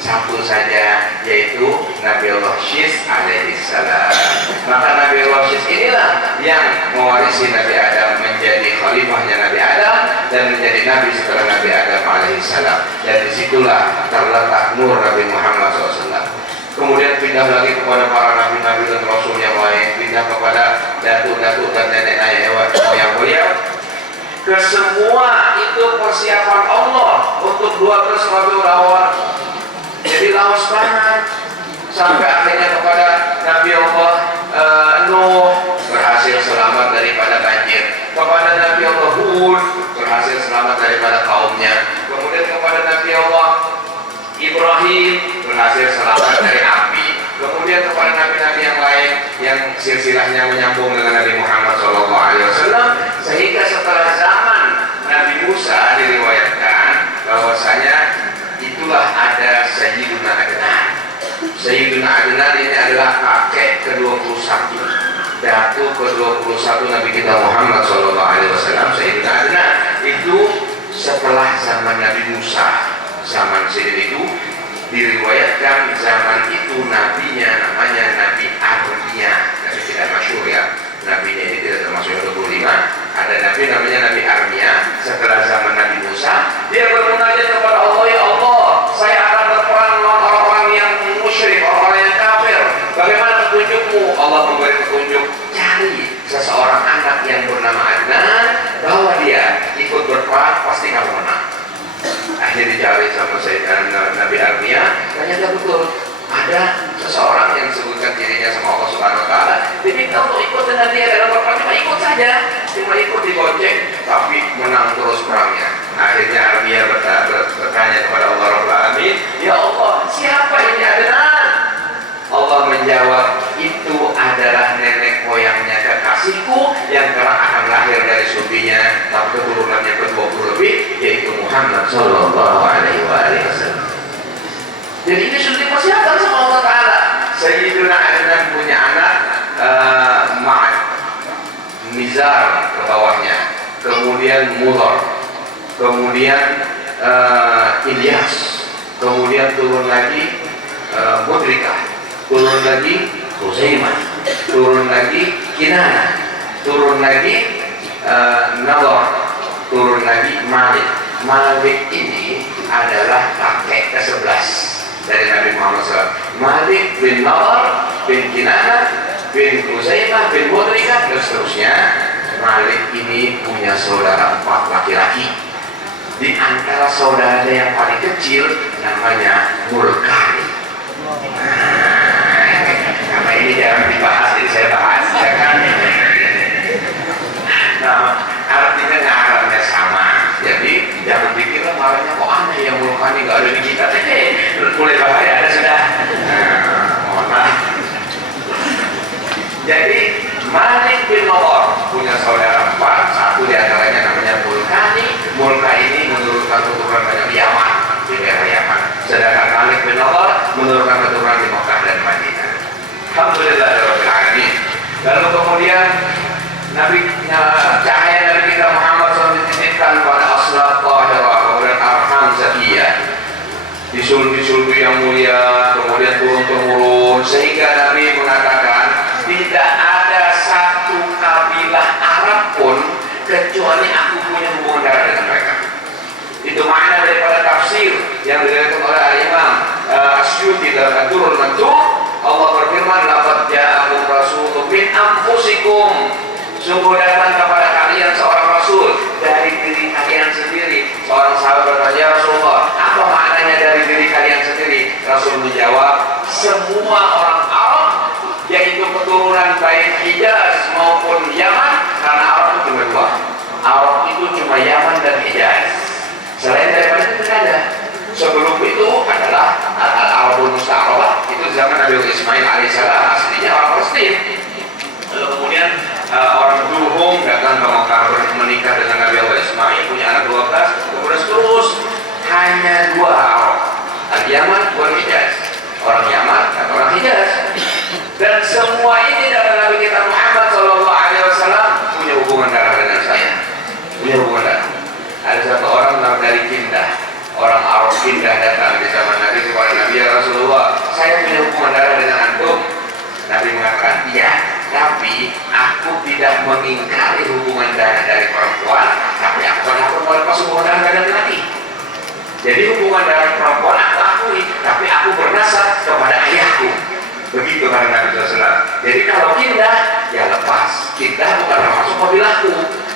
satu saja, yaitu Nabi Allah Syis alaihissalam. Maka Nabi Allah Syis inilah yang mewarisi Nabi Adam, menjadi khalifahnya Nabi Adam dan menjadi Nabi setelah Nabi Adam alaihissalam. Dan disitulah terletak nur Nabi Muhammad SAW. Kemudian pindah lagi kepada para nabi-nabi dan rasul yang lain, pindah kepada datuk-datuk dan nenek-nenek moyang beliau. Kesemua itu persiapan Allah untuk 12 Rabiul Awal. Jadi lawas banget sampai akhirnya kepada Nabi Allah Nuh berhasil selamat daripada banjir, kepada Nabi Allah Hud berhasil selamat daripada kaumnya, kemudian kepada Nabi Allah Ibrahim berhasil selamat dari api, kemudian kepada nabi-nabi yang lain yang silsilahnya menyambung dengan Nabi Muhammad SAW, sehingga setelah zaman Nabi Musa diriwayatkan bahwa bahwasanya itulah ada Sayyiduna Adnan. Sayyiduna Adnan ini adalah kakek ke-21, datu ke-21 Nabi kita Muhammad SAW. Sayyiduna Adnan itu setelah zaman Nabi Musa, zaman Sidin itu diriwayatkan zaman itu nabinya namanya Nabi Armia, tapi tidak masyhur ya. Nabinya ini tidak termasuk yang 25. Ada nabi namanya Nabi Armia setelah zaman Nabi Musa. Dia bermunajat kepada Allah, ya Allah, saya akan berperang melawan orang-orang yang musyrik, orang-orang yang kafir. Bagaimana petunjukmu? Allah memberi petunjuk, cari seseorang anak yang bernama Adnan, bawa dia ikut berperang, pasti kamu menang. Akhirnya dicari sama Nabi Armia, ternyata betul ada seseorang yang disebutkan dirinya sama Allah Subhanahu Wa Taala, diminta untuk ikut dengan dia dalam perang, cuma ikut saja, cuma ikut digonceng, tapi menang terus perangnya. Akhirnya Armia bertanya kepada Allah Rabbul Alamin, ya Allah, siapa ini Adnan? Allah menjawab, itu adalah nenek moyangnya kekasihku yang kelak akan lahir dari subinya, tapi keturunannya ke-20 lebih, yaitu Muhammad Sallallahu Alaihi Wasallam. Jadi ini sudah dipersiapkan sama Allah Ta'ala. Sayyiduna Adnan punya anak Ma'ad, Mizar ke bawahnya, kemudian Mudhar, kemudian Ilyas, kemudian turun lagi Mudrikah, turun lagi Huzaimah, turun lagi Kinana, turun lagi Nadar, turun lagi Malik. Malik ini adalah kakek ke-11 dari Nabi Muhammad SAW. Malik bin Nadar bin Kinana bin Huzaimah bin Mudrikah dan seterusnya. Malik ini punya saudara 4 laki-laki. Di antara saudaranya yang paling kecil namanya Mulkani. Nama ini jarang dibahas, jadi saya bahas, ya kan? Nah, artinya ngarangnya sama. Jadi jangan pikir marahnya kok aneh yang Mulkani nggak ada di kita. Mulai bahaya ada sudah. Mohon maaf. Jadi Malik bin Nadar punya saudara 4, satu diantaranya namanya Mulkani. Mulka ini menurunkan keturunan banyak di Yaman, di daerah Yaman. Sedangkan Malik bin Nadar menurunkan keturunan di Mekah dan Madinah. Alhamdulillahirabbil alamin. Lalu kemudian cahaya Nabi kita Muhammad SAW dititipkan pada aslat tahirah, kemudian arham zakiyah, disulbi-sulbi yang mulia, kemudian turun-temurun, sehingga Nabi mengatakan tidak ada satu kabilah Arab pun kecuali aku punya hubungan darah dengan mereka. Itu makna daripada tafsir yang diriwayatkan oleh Imam Asyuti dalam Ad-Durrul Mansur. Allah berfirman, laqad ja'akum rasulun min anfusikum, sungguh datang kepada kalian seorang rasul dari diri kalian sendiri. Seorang sahabat bertanya, ya Rasulullah, apa maknanya dari diri kalian sendiri? Rasul menjawab, semua orang Arab, yaitu keturunan baik Hijaz maupun Yaman, karena Arab itu cuma 2. Arab itu cuma Yaman dan Hijaz. Selain daripada itu tidak ada. Sebelum itu adalah Al-Arabul Musta'arabah, itu zaman Nabi Ismail alaihissalam, aslinya orang Palestin. Lalu kemudian orang Duhum datang ke Mekah menikah dengan Nabi Allah Ismail, punya anak 12, kemudian terus hanya 2 Arab, Al-Yaman dan Hijaz, orang Yaman dan orang Hijaz. Dan semua ini dari Nabi kita Muhammad SAW punya hubungan darah dengan saya, punya hubungan darah. Ada satu orang dari Kindah, orang Arab Kindah datang di zaman Nabi kepada Nabi, ya Rasulullah, saya punya hubungan darah dengan antum. Nabi mengatakan, iya, tapi aku tidak mengingkari hubungan darah dari perempuan, tapi aku akan melepas hubungan darah dengan laki. Jadi hubungan darah perempuan aku akui, tapi aku bernasab kepada ayahku. Begitu kata Nabi SAW. Jadi kalau Kindah, ya lepas. Kindah bukan termasuk kabilahku,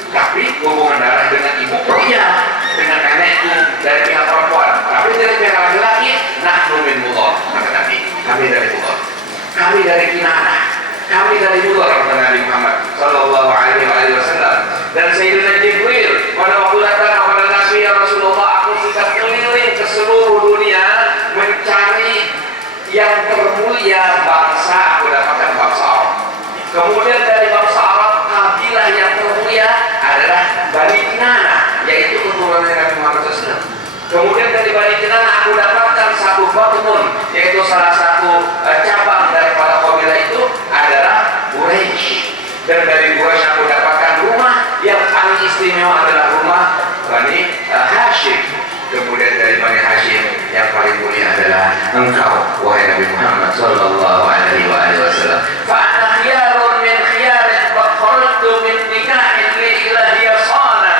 tapi hubungan darah dengan ibu, iya, dengan nenekku dari pihak perempuan, tapi dari pihak laki-laki, nahnu min Mudhar, kata Nabi, kami dari Mudhar, kami dari Kinana, kami dari Mudhar, kata Nabi Muhammad Sallallahu Alaihi Wasallam. Dan Sayyidina Jibril pada waktu datang kepada Nabi, ya Rasulullah, aku sudah keliling ke seluruh dunia mencari yang termulia bangsa, aku dapatkan bangsa Arab. Kemudian dari bangsa Arab, kabilah yang termulia adalah Bani Kinana, yaitu keturunan Nabi Muhammad SAW. Kemudian dari Bani Kinanah aku dapatkan satu batun, yaitu salah satu cabang daripada kabilah itu adalah Quraisy. Dan dari Quraisy aku dapatkan rumah yang paling istimewa adalah rumah Bani Hashim. Kemudian dari Bani Hashim yang paling mulia adalah engkau, wahai Nabi Muhammad sallallahu alaihi wasallam. Fa ana khiyarun min khiyarin qad kharajtu min nikahin li ilahiyya sana.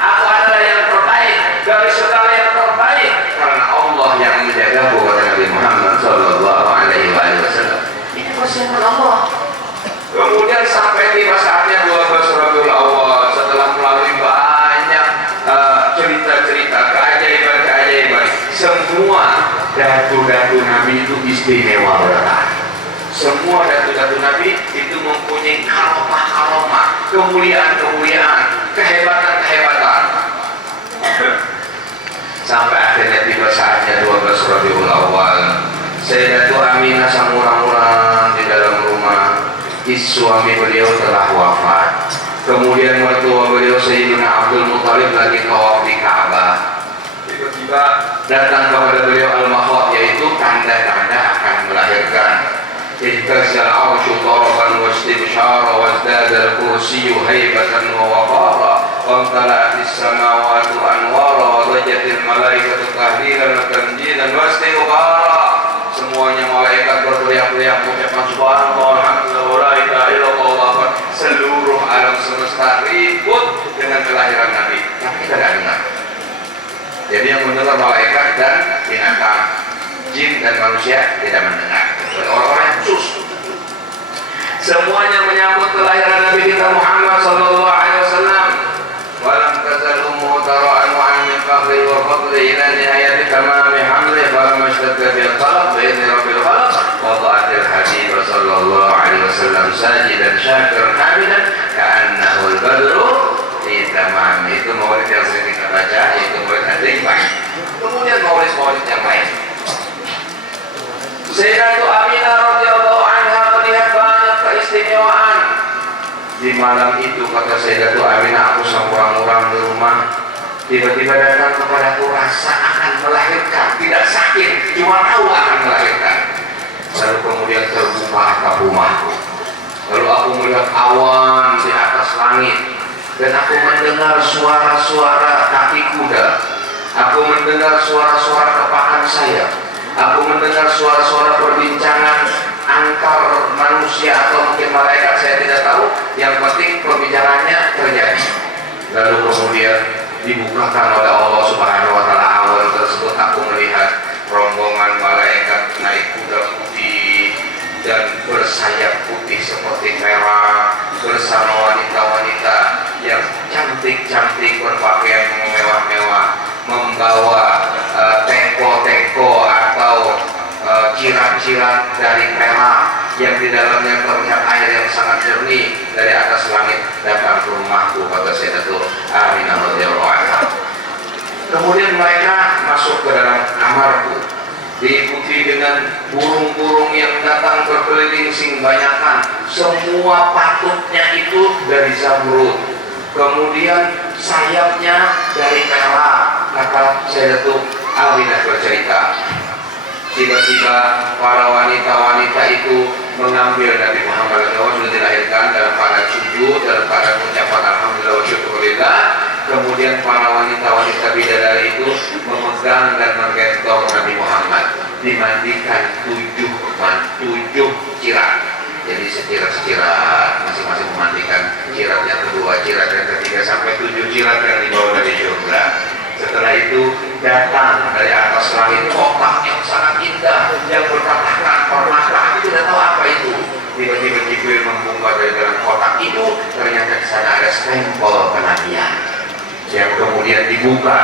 Aku adalah yang terbaik dari segala yang terbaik karena Allah yang menjagaku, kata Nabi Muhammad sallallahu alaihi wasallam. Ini persiapan Allah. Kemudian sampai tiba saatnya 12 Rabiul Awal, setelah melalui banyak cerita-cerita keajaiban-keajaiban, semua datu-datu Nabi itu istimewa berkah. Semua datu-datu Nabi itu mempunyai karomah-karomah, kemuliaan-kemuliaan, kehebatan-kehebatan. Sampai akhirnya tiba saatnya 12 Rabiul Awal, Sayyidatu Aminah sang murah-murah di dalam rumah. Suami beliau telah wafat. Kemudian mertua beliau Sayyidina Abdul Muthalib lagi tawaf di Ka'bah. Tiba-tiba datang kepada beliau al-makhot, yaitu tanda-tanda akan melahirkan. Ihtazzal arsyu taraban wastibsyara wazdada al-kursiyyu haibatan wa waqara wa amtala'atis samawati anwara wa dhajatil malaikatu tahlilan wa tanjilan wa istighfara. Semuanya malaikat berteriak-teriak mengucapkan subhanallah alhamdulillah wa la ilaha illallah. Seluruh alam semesta ribut dengan kelahiran Nabi, tapi kita tidak dengar. Jadi yang mendengar malaikat dan binatang, jin dan manusia tidak mendengar. Orang-orang yang khusus. Semuanya menyambut kelahiran Nabi kita Muhammad sallallahu alaihi wasallam. Walam tazal ummu tara'an wa an min faqri wa fadli ila nihayati tamami hamli falamma ishtadda bil qalb bi idzni rabbil khalq wada'atil habib sallallahu alaihi wasallam sajidan syakiran hamidan ka'annahu al-badru fi tamami. Itu maulid yang sering kita baca, yaitu maulid Hadijah. Kemudian maulid-maulid yang lain. Sayyidatu Aminah radhiyallahu anha melihat banyak keistimewaan. Di malam itu, kata Sayyidatu Aminah, aku samurang-murang di rumah, tiba-tiba datang kepadaku rasa akan melahirkan, tidak sakit, cuma tahu akan melahirkan. Lalu kemudian terbuka atap rumahku. Lalu aku melihat awan di atas langit, dan aku mendengar suara-suara kaki kuda. Aku mendengar suara-suara kepakan sayap. Aku mendengar suara-suara perbincangan antar manusia atau mungkin malaikat, saya tidak tahu. Yang penting pembicaraannya terjadi. Lalu kemudian dibukakan oleh Allah Subhanahu wa taala awan tersebut. Aku melihat rombongan malaikat naik kuda putih dan bersayap putih seperti merah bersama wanita-wanita yang cantik-cantik berpakaian mewah-mewah, membawa teko-teko atau cirat-cirat dari perak yang di dalamnya terlihat air yang sangat jernih dari atas langit datang ke rumahku, kata Sayyidatu Aminah radhiyallahu anha. Kemudian mereka masuk ke dalam kamarku, diikuti dengan burung-burung yang datang berkeliling sing banyakan. Semua patutnya itu dari zamrud, kemudian sayapnya dari perak, kata Sayyidatu Aminah bercerita. Tiba-tiba para wanita-wanita itu mengambil Nabi Muhammad SAW sudah dilahirkan dalam keadaan sujud, dalam keadaan ucapan alhamdulillah wa syukurillah. Kemudian para wanita-wanita bidadari itu memegang dan menggendong Nabi Muhammad, dimandikan 7 cirat. Jadi secirat-cirat, masing-masing memandikan cirat yang kedua, cirat yang ketiga, sampai 7 cirat yang dibawa dari surga. Setelah itu datang dari atas langit kotak yang sangat indah yang bertatakan permata. Aku tidak tahu apa itu. Tiba-tiba Jibril membuka dari dalam kotak itu, ternyata di sana ada stempel kenabian. Yang kemudian dibuka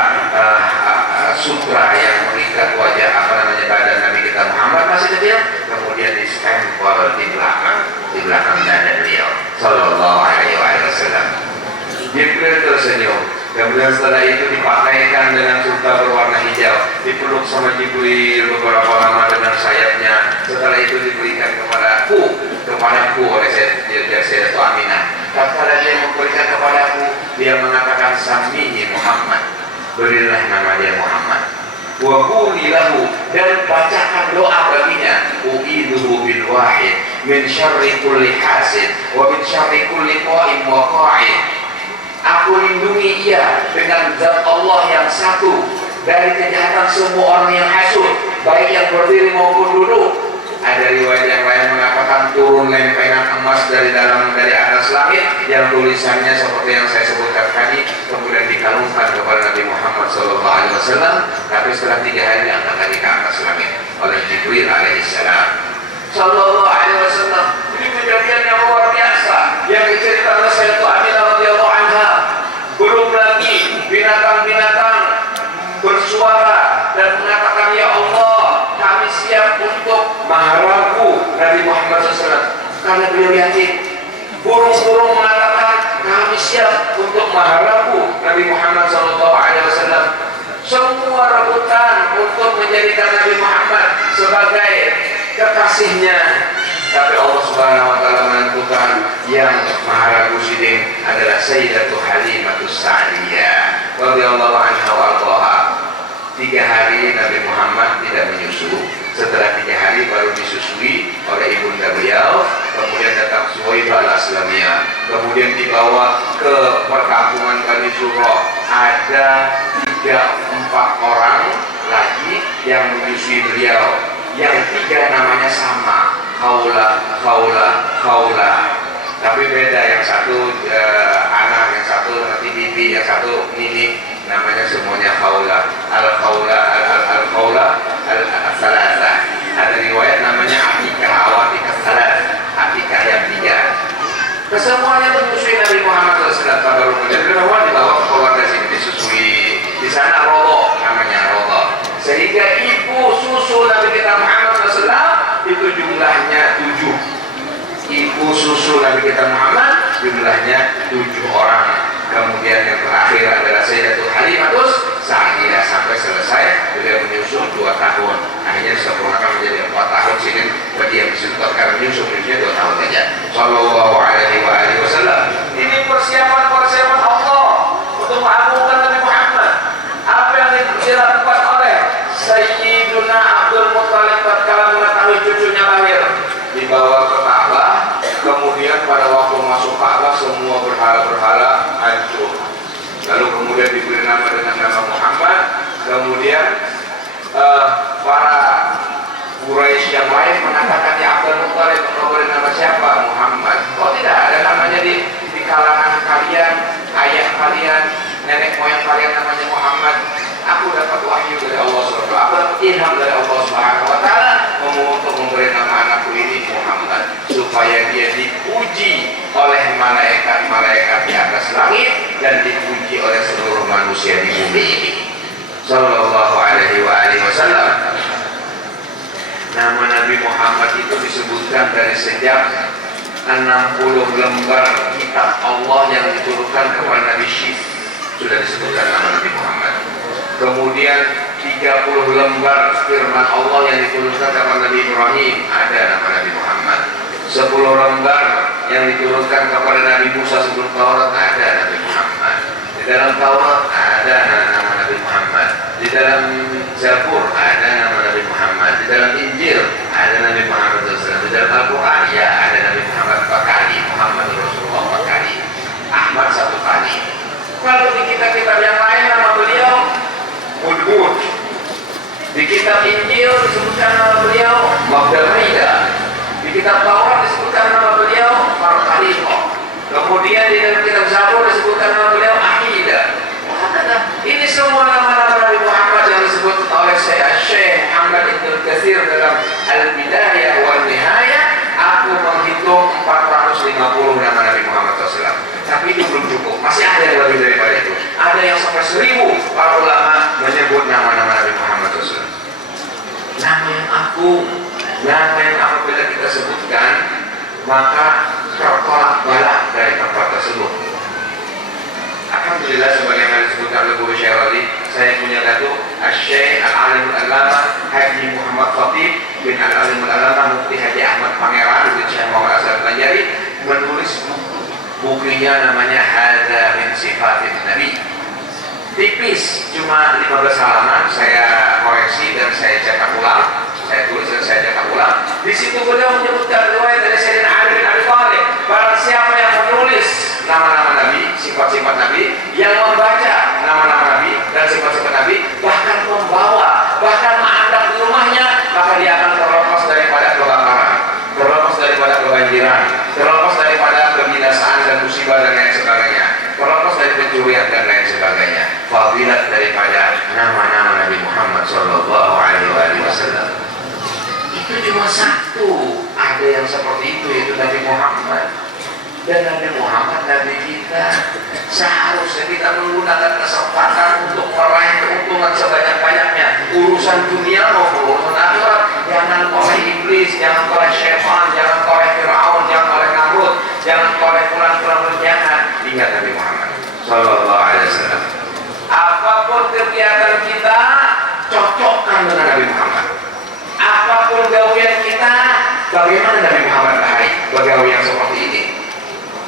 sutra yang mengikat wajah badan Nabi kita Muhammad masih kecil, kemudian di stempel di belakang dada beliau sallallahu alaihi wasallam. Jibril tersenyum. Kemudian setelah itu dipakaikan dengan sutra berwarna hijau, dipeluk sama Jibril beberapa lama dengan sayapnya. Setelah itu diberikan kepadaku oleh Sayyidatu Aminah. Tatkala dia memberikan kepadaku, dia mengatakan samihi Muhammad. berilah nama dia Muhammad. Wa quli lahu, dan bacakan doa baginya, uiduhu bil wahid min syarri kulli hasid wa min syarri kulli qa'im wa qa'id. Aku lindungi ia dengan zat Allah yang satu dari kejahatan semua orang yang hasud, baik yang berdiri maupun duduk. Ada riwayat yang lain mengatakan turun lempengan emas dari atas langit yang tulisannya seperti yang saya sebutkan tadi, kemudian dikalungkan kepada Nabi Muhammad SAW. Tapi setelah 3 hari diangkat lagi ke atas langit oleh Jibril alaihissalam. Sallallahu alaihi wasallam. Ini kejadian yang luar biasa yang diceritakan oleh Sayyidah Aminah radhiyallahu anha. Belum lagi binatang-binatang bersuara dan mengatakan, ya Allah, kami siap untuk maharaku Nabi Muhammad SAW, karena beliau yakin. Burung-burung mengatakan, kami siap untuk maharaku Nabi Muhammad SAW. Semua rebutan untuk menjadikan Nabi Muhammad sebagai kekasihnya. Tapi Allah Subhanahu wa taala menentukan yang maharaku sidin adalah Sayyidatu Halimatus Sa'diyah radhiyallahu anha wa ardhaha. 3 hari Nabi Muhammad tidak menyusu. Setelah 3 hari baru disusui oleh ibunda beliau. Kemudian datang Suwaibah al-Aslamiyah. Kemudian dibawa ke perkampungan Bani Zurrah. Ada 3-4 orang lagi yang menyusui beliau. Yang 3 namanya sama, Khawla, Khawla, Khawla. Tapi beda, yang satu anak, yang satu nanti bibi, yang satu nini. Namanya semuanya Khawla, Al-Khawla, Al-Khawla, Al-Salasah. Ada riwayat namanya Atikah, Awatikah Salas, Atikah yang 3. Kesemuanya menyusui Nabi Muhammad SAW. Baru kemudian beliau dibawa ke keluarga sini, disusui. Di sana Rodo, namanya Rodo. Sehingga ibu susu Nabi kita Muhammad SAW itu jumlahnya 7. Ibu susu Nabi kita Muhammad jumlahnya 7 orang. Kemudian yang terakhir adalah Sayyidatu Halimatus Sa'diyah, sampai selesai beliau menyusu 2 tahun. Akhirnya disempurnakan menjadi 4 tahun. Sini dia disebut karena menyusunya 2 tahun saja. Sallallahu alaihi wasallam. Ini persiapan Allah untuk mengagungkan Nabi Muhammad. Apa yang dilakukan oleh Sayyiduna Abdul Muttalib tatkala mengetahui cucunya lahir, dibawa ke Ka'bah. Kemudian pada waktu masuk Ka'bah semua berhala-berhala hancur. Lalu kemudian diberi nama dengan nama Muhammad. Kemudian para Quraisy yang lain mengatakan, ya Abdul Muttalib, kau beri nama siapa? Muhammad. Kok tidak ada namanya di kalangan kalian, ayah kalian, nenek moyang kalian namanya Muhammad? Aku dapat wahyu dari Allah SWT, aku dapat ilham dari Allah SWT untuk memberi nama anakku ini Muhammad, supaya dia dipuji oleh malaikat-malaikat di atas langit dan dipuji oleh seluruh manusia di bumi ini. Sallallahu alaihi wasallam. Nama Nabi Muhammad itu disebutkan dari sejak 60 lembar kitab Allah yang diturunkan kepada Nabi Syekh, sudah disebutkan nama Nabi Muhammad. Kemudian 30 lembar firman Allah yang diturunkan kepada Nabi Ibrahim, ada nama Nabi Muhammad. 10 lembar yang diturunkan kepada Nabi Musa sebelum Taurat, ada Nabi Muhammad. Di dalam Taurat ada nama Nabi Muhammad. Di dalam Zabur ada nama Nabi Muhammad. Di dalam Injil ada Nabi Muhammad SAW. Di dalam Al-Quran ya ada Nabi Muhammad 4 kali, Muhammad Rasulullah 4 kali, Ahmad 1 kali. Kalau di kitab-kitab yang lain nama beliau Hud. Di kitab Injil disebutkan nama beliau Magdalena. Di kitab Taurat disebutkan nama beliau Khalifah. Kemudian di dalam kitab Zabur disebutkan nama beliau Ahida. Ini semua nama-nama Nabi Muhammad yang disebut oleh Syekh Muhammad Ibn Katsir dalam Al-Bidayah wal Nihayah. Aku menghitung 450 nama Nabi Muhammad SAW. Tapi itu belum cukup, masih ada yang lebih daripada itu. Ada yang sampai 1000 para ulama menyebut nama-nama Nabi Muhammad SAW. Nama yang agung, nama yang apabila kita sebutkan maka tertolak balak dari tempat tersebut. Alhamdulillah, sebagaimana disebutkan oleh Guru Syarali, saya punya datuk Syekh Al-Alim Al-Allamah Haji Muhammad Khatib bin Al-Alim Al-Allamah Mufti Haji Ahmad Pangeran bin Syekh Muhammad Asad Banjari menulis bukunya namanya Hadza min Sifatin Nabi. tipis, cuma 15 halaman. Saya koreksi dan saya cetak ulang, saya tulis dan saya cetak ulang. Di situ beliau menyebutkan riwayat dari Sayyidina Ali bin Abi Thalib, barang siapa yang menulis nama-nama Nabi, sifat-sifat Nabi, yang membaca nama-nama Nabi dan sifat-sifat Nabi, bahkan membawa, bahkan mengadap di rumahnya, maka dia akan terlepas daripada kebakaran, terlepas daripada kebanjiran, terlepas daripada kebinasaan dan musibah dan lain sebagainya, terlepas dari pencurian dan lain sebagainya. Fadilat daripada nama-nama Nabi Muhammad Sallallahu Alaihi Wasallam itu cuma satu. Ada yang seperti itu, yaitu Nabi Muhammad. Dan Nabi Muhammad, Nabi kita. Seharusnya kita menggunakan kesempatan untuk meraih keuntungan sebanyak-banyaknya. Urusan dunia maupun urusan akhirat, jangan oleh iblis, jangan oleh syaitan, jangan oleh Fir'aun, jangan oleh Namrud, jangan oleh pulang-pulang berjahat. Ingat Nabi Muhammad Sallallahu Alaihi Wasallam. Apapun kegiatan kita, cocokkan dengan Nabi Muhammad. Apapun gawean kita, bagaimana Nabi Muhammad baik bergaul yang seperti ini?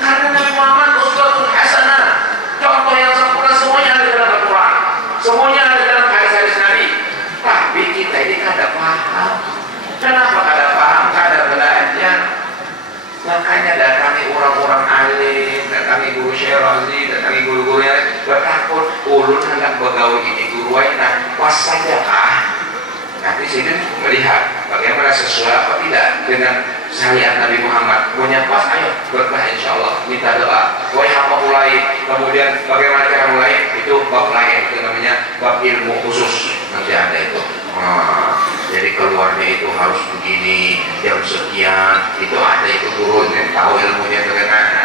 Karena Nabi Muhammad uswatun hasanah, contoh yang sempurna. Semuanya ada dalam Al-Quran, semuanya ada dalam hadis-hadis Nabi. Tapi kita ini kada paham. Kenapa kada paham? Kada belajar. Makanya datangi orang-orang alim, datangi guru Syirazi, datangi guru-guru yang bertakut. Ulun hendak bergaul ini guru waina, pas saja kah? Nanti sini melihat bagaimana sesuai apa tidak dengan syariat Nabi Muhammad. Punya pas, ayo berkah insya Allah, minta doa. Wahai apa mulai, kemudian bagaimana cara mulai, itu bab lain, itu namanya bab ilmu khusus. Nanti ada itu. Jadi keluarnya itu harus begini, jam sekian, itu ada itu guru yang tahu ilmunya bagaimana,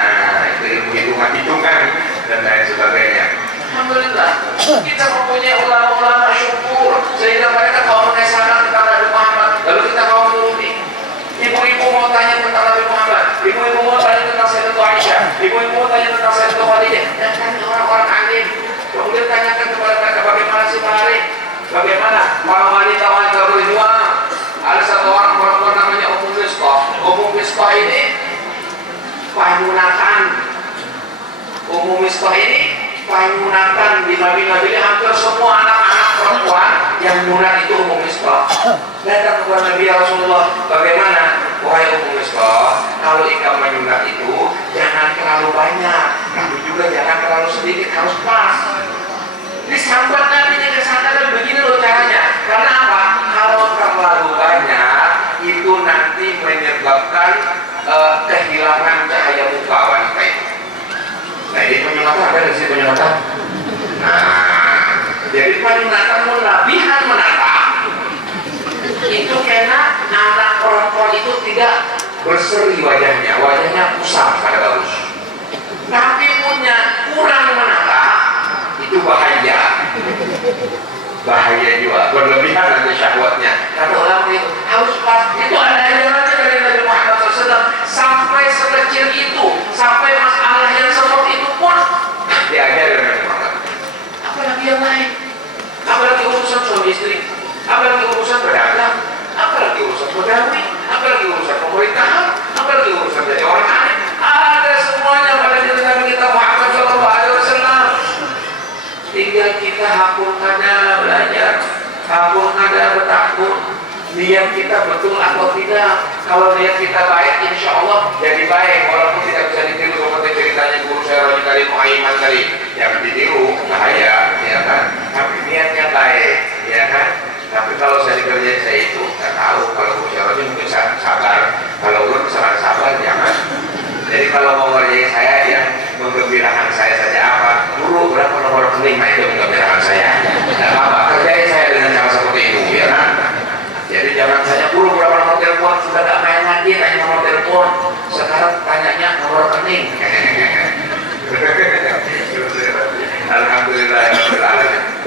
itu ilmu hitungan dan lain sebagainya. Alhamdulillah, kita mempunyai ulama-ulama syukur sehingga mereka mau mengesahkan tentang Nabi Muhammad, lalu kita mau menuruti. Ibu-ibu mau tanya tentang Nabi Muhammad, ibu-ibu mau tanya tentang Sayyidatul Aisyah, ibu-ibu mau tanya tentang Sayyidatul Khadijah, dan tanya orang-orang alim. Kemudian tanyakan kepada mereka bagaimana sih Mari, bagaimana para wanita-wanita berjuang. Ada satu orang perempuan namanya Ummu Mistah. Ummu Mistah ini panunakan. Ummu Mistah ini panunakan di Madinah. Jadi hampir semua anak-anak perempuan yang munat itu Ummu Mistah. Datang kepada Nabi Rasulullah, bagaimana? Wahai Ummu Mistah, kalau ikan menyunat itu jangan terlalu banyak, tapi juga jangan terlalu sedikit, harus pas. Disambat Nabi ke sana dan begini loh caranya. Karena apa? Kalau terlalu banyak itu nanti menyebabkan kehilangan cahaya muka wanita itu. Nah ini penyunatan, ada di sini penyunatan. Nah, jadi penyunatan melebihan menata itu karena anak perempuan itu tidak berseri wajahnya kusam pada bagus. Tapi punya kurang menata itu bahaya juga, berlebihan nanti syahwatnya. Kata ulama itu harus pas. Itu ada ajarannya dari Nabi Muhammad SAW. Sampai sekecil itu, sampai masalah yang seperti itu pun diajar dari Nabi Muhammad. Apalagi yang lain, apalagi urusan suami istri, apalagi urusan berdagang, apalagi urusan pegawai, apalagi urusan pemerintahan, apalagi urusan jadi orang alim. Ada semuanya pada diri Nabi kita Muhammad SAW. Tinggal kita hakul kada belajar, hakul kada bertakut. Niat kita betul atau tidak. Kalau niat kita baik, insya Allah jadi baik. Walaupun tidak bisa ditiru seperti ceritanya guru saya Roji tadi, Muhaiman tadi, jangan ditiru, bahaya, ya kan? Tapi niatnya baik, ya kan? Tapi kalau saya dikerjain saya itu, nggak tahu. Kalau guru saya Roji mungkin sabar. Kalau ulun misalnya sabar, jangan. Jadi kalau mau ngerjain saya, yang menggembirakan saya saja apa? Guru berapa nomor rekening? Nah itu menggembirakan saya. Tidak apa-apa, kerjain saya dengan cara seperti itu, ya kan? Jadi jangan tanya guru berapa nomor telepon, sudah gak main lagi tanya nomor telepon. Sekarang tanyanya nomor rekening. Alhamdulillah.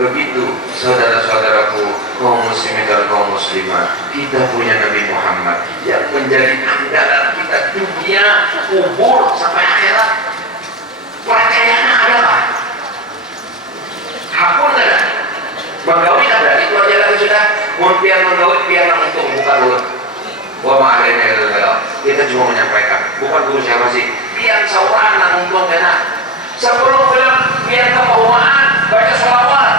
Begitu saudara-saudaraku, kaum muslimin dan kaum muslimah, kita punya Nabi Muhammad yang menjadi andalan kita dunia, kubur sampai akhirat. Percayaannya ada apa? Hakun ada, menggawi ada, itu aja lagi sudah. Biar menggawi, biar untung, bukan dulu. Kita cuma menyampaikan, bukan guru siapa sih? Biar seorang yang untung kena. Sebelum film biar kepaumaan, baca sholawat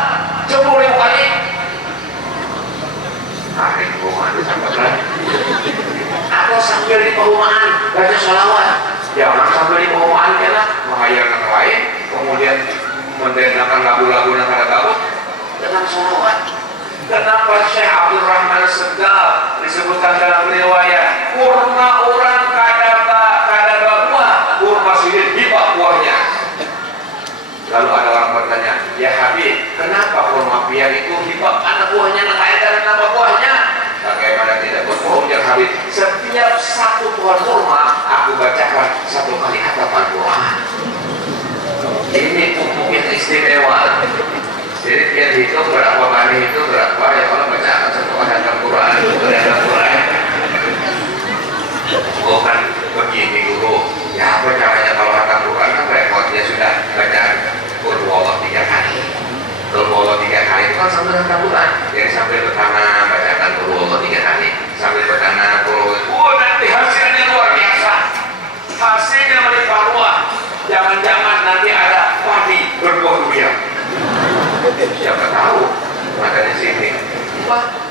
10.000 kali. Hari rumah sampai lagi. Atau sambil di perumahan baca sholawat. Jangan sambil di perumahan kena menghayal yang lain, kemudian mendengarkan lagu-lagu yang ada bagus dengan sholawat. Kenapa Syekh Abdul Rahman Segal disebutkan dalam riwayat kurma orang kada buah, kurma sidin hibah buahnya. Lalu ada orang bertanya, ya Habib, kenapa kurma pian itu hibah anak buahnya lain dari nama buahnya? Bagaimana tidak berbohong ya Habib? Setiap satu pohon kurma aku bacakan 1 kali hataman Quran. Ini pupuk yang istimewa. Jadi dia hitung berapa kali itu berapa ya kalau baca 1 hataman Quran itu ada Quran. Bukan begini guru. Ya apa caranya kalau hataman Quran kan repotnya sudah baca Qul huwallahu 3 kali. Qul huwallahu 3 kali itu kan sambil hataman Quran. Jadi sambil bertanam bacakan Qul huwallahu 3 kali. Sambil bertanam Qul huwallahu. Nanti hasilnya luar biasa. Hasilnya melimpah ruah. Jangan-jangan nanti ada padi berbuah durian. Siapa tahu ada di sini.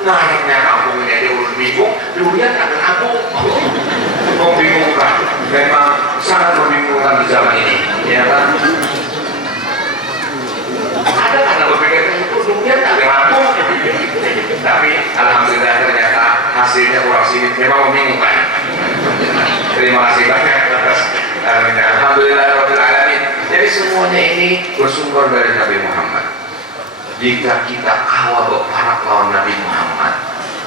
Naiknya kampung ini aja udah bingung, durian ada kampung. Membingungkan, memang sangat membingungkan di zaman ini, ya kan? Ada karena berpikir itu durian ada kampung, tapi alhamdulillah ternyata hasilnya kurang sini memang membingungkan. Terima kasih banyak atas alhamdulillahirobbilalamin. Jadi semuanya ini bersumber dari Nabi Muhammad. Jika kita kawal berharap lawan Nabi Muhammad,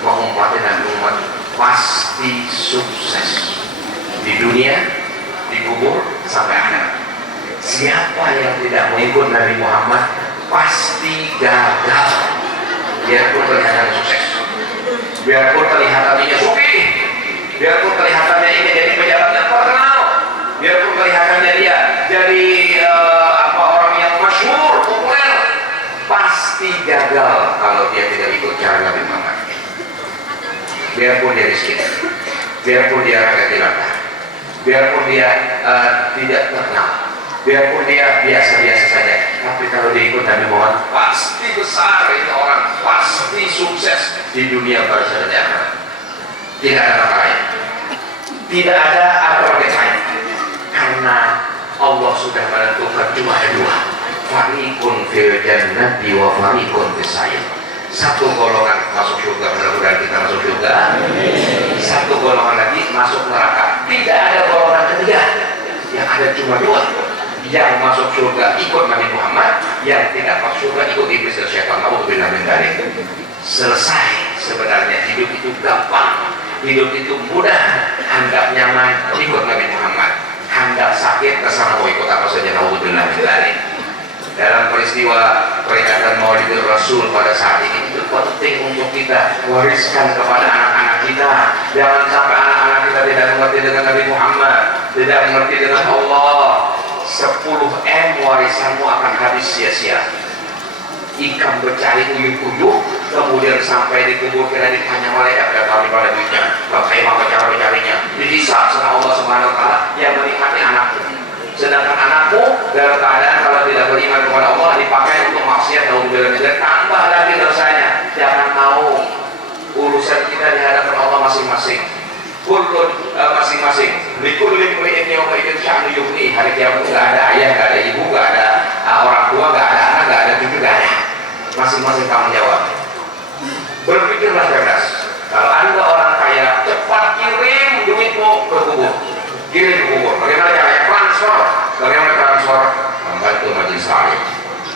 mengumpati Nabi Muhammad, pasti sukses di dunia, di kubur, sampai akhirat. Siapa yang tidak mengikut Nabi Muhammad pasti gagal. Biarpun kelihatannya sukses, biarpun kelihatannya sugih, biarpun kelihatannya ini jadi pejabat yang terkenal, biarpun kelihatannya dia jadi orang yang masyhur, populer, pasti gagal kalau dia tidak ikut cara Nabi Muhammad. Biarpun dia miskin, biarpun dia rakyat jelata, biarpun dia tidak terkenal, biarpun dia biasa-biasa saja, tapi kalau dia ikut Nabi Muhammad pasti besar itu orang, pasti sukses di dunia bangsa dan akhirat. Tidak ada kata lain, tidak ada alternatif lain, karena Allah sudah menentukan cuma ada 2. Fariqun fil jannati wa fariqun fis sa'ir. Satu golongan masuk surga, mudah-mudahan kita masuk surga. Satu golongan lagi masuk neraka. Tidak ada golongan ketiga. Yang ada cuma 2. Yang masuk surga ikut Nabi Muhammad, yang tidak masuk surga ikut iblis dan syaitan. Nauzubillah min dzalik. Selesai. Sebenarnya hidup itu gampang, hidup itu mudah. Handap nyaman ikut Nabi Muhammad, handap sakit terserah mau ikut apa saja. Nauzubillah min dzalik. Dalam peristiwa peringatan Maulidul Rasul pada saat ini itu penting untuk kita wariskan kepada anak-anak kita. Jangan sampai anak-anak kita tidak mengerti dengan Nabi Muhammad, tidak mengerti dengan Allah. 10M warisanmu akan habis sia-sia. Ikan bercari uyuh-uyuh, kemudian sampai dikubur kira ditanya malaikat berapa pada duitnya, bagaimana cara mencarinya, dihisab sama Allah Subhanahu Wa Taala yang menikmati anakmu. Sedangkan anakmu dalam keadaan kalau tidak beriman kepada Allah dipakai untuk maksiat, tambah lagi dosanya. Jangan mau urusan kita di hadapan Allah masing-masing. Masing-masing. Likulli imri'in yawma idzin sya'nu yughni. Hari kiamat enggak ada ayah, enggak ada ibu, enggak ada orang tua, enggak ada anak, enggak ada cucu, enggak ada. Masing-masing tanggung jawab. Berpikirlah cerdas. Kalau Anda orang kaya, cepat kirim duitmu ke kubur. Kirim ke kubur. Bagaimana caranya? Transfer. Bagaimana transfer? Membantu majelis taklim,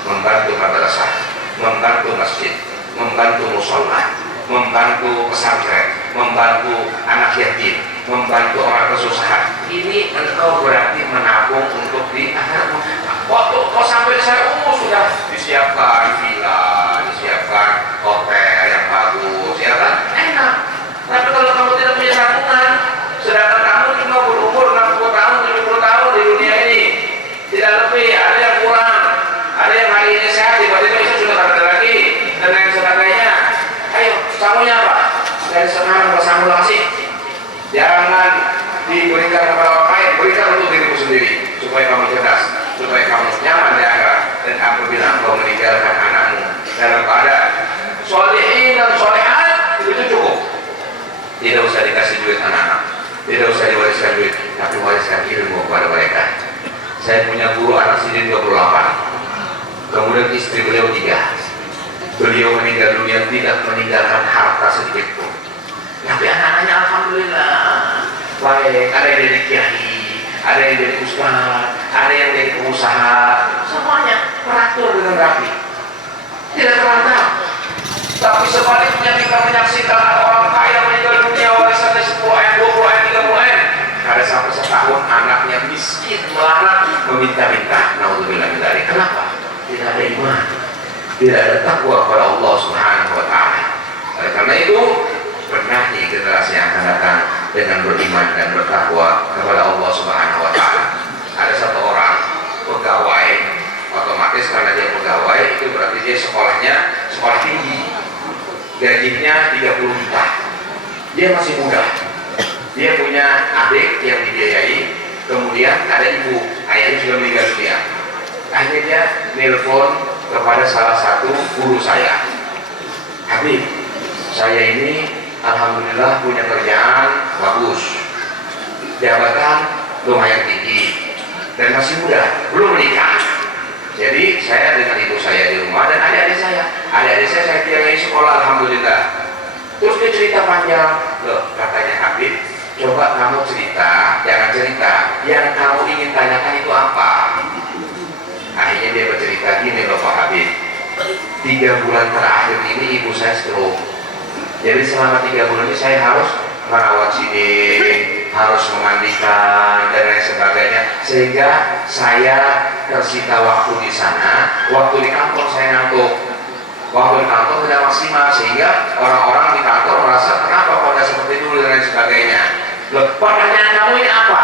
membantu madrasah, membantu masjid, membantu musola, membantu pesantren, membantu anak yatim, membantu orang kesusahan. Ini engkau berarti menabung untuk di akhirat. Waktu kau sampai saya sudah disiapkan villa, disiapkan hotel yang bagus, ya kan? Enak. Tapi kalau kamu tidak punya tabungan, sedangkan kamu cuma berumur 60 tahun, 70 tahun di dunia ini, tidak lebih, ada yang kurang, ada yang hari ini sehat, tiba-tiba itu sudah ada lagi, dan lain sebagainya. Ayo, sangunya apa? Dari sekarang bersangkulasi. Jangan diberikan kepada orang lain, berikan untuk dirimu sendiri, supaya kamu cerdas, supaya kamu nyaman di akhirat, dan apabila engkau meninggalkan anakmu dalam keadaan sholihin dan sholihat, itu cukup. Tidak usah dikasih duit anak-anak, tidak usah diwariskan duit, tapi wariskan ilmu kepada mereka. Saya punya guru anak sendiri 28, kemudian istri beliau 3. Beliau meninggal dunia tidak meninggalkan harta sedikit pun, tapi anak-anaknya alhamdulillah baik. Ada yang jadi kiai, ada yang jadi ustaz, ada yang jadi pengusaha, semuanya teratur dengan rapi, tidak terlantar. Tapi sebaliknya kita menyaksikan orang kaya meninggal dunia warisannya 10M, 20M, 30M, ada sampai setahun anaknya miskin melarat meminta-minta. Naudzubillah min dzalik. Kenapa? Tidak ada iman, tidak ada takwa kepada Allah Subhanahu wa taala. Oleh karena itu, benahi generasi yang akan datang dengan beriman dan bertakwa kepada Allah Subhanahu wa taala. Ada satu orang pegawai, otomatis karena dia pegawai itu berarti dia sekolahnya sekolah tinggi. Gajinya 30 juta. Dia masih muda. Dia punya adik yang dibiayai, kemudian ada ibu, ayahnya sudah meninggal dunia. Akhirnya dia nelpon kepada salah satu guru saya. Habib, saya ini alhamdulillah punya kerjaan bagus, jabatan lumayan tinggi, dan masih muda, belum menikah. Jadi saya dengan ibu saya di rumah dan adik-adik saya biayai sekolah alhamdulillah. Terus dia cerita panjang. Loh, katanya Habib, coba kamu cerita, jangan cerita yang kamu ingin tanyakan itu apa. Akhirnya dia bercerita gini loh Pak Habib, 3 bulan terakhir ini ibu saya stroke. Jadi selama 3 bulan ini saya harus merawat sidin, harus memandikan dan lain sebagainya, sehingga saya tersita waktu di sana, waktu di kantor saya ngantuk, waktu di kantor tidak maksimal, sehingga orang-orang di kantor merasa kenapa kok tidak seperti dulu dan lain sebagainya. Loh, pertanyaan kamu ini apa?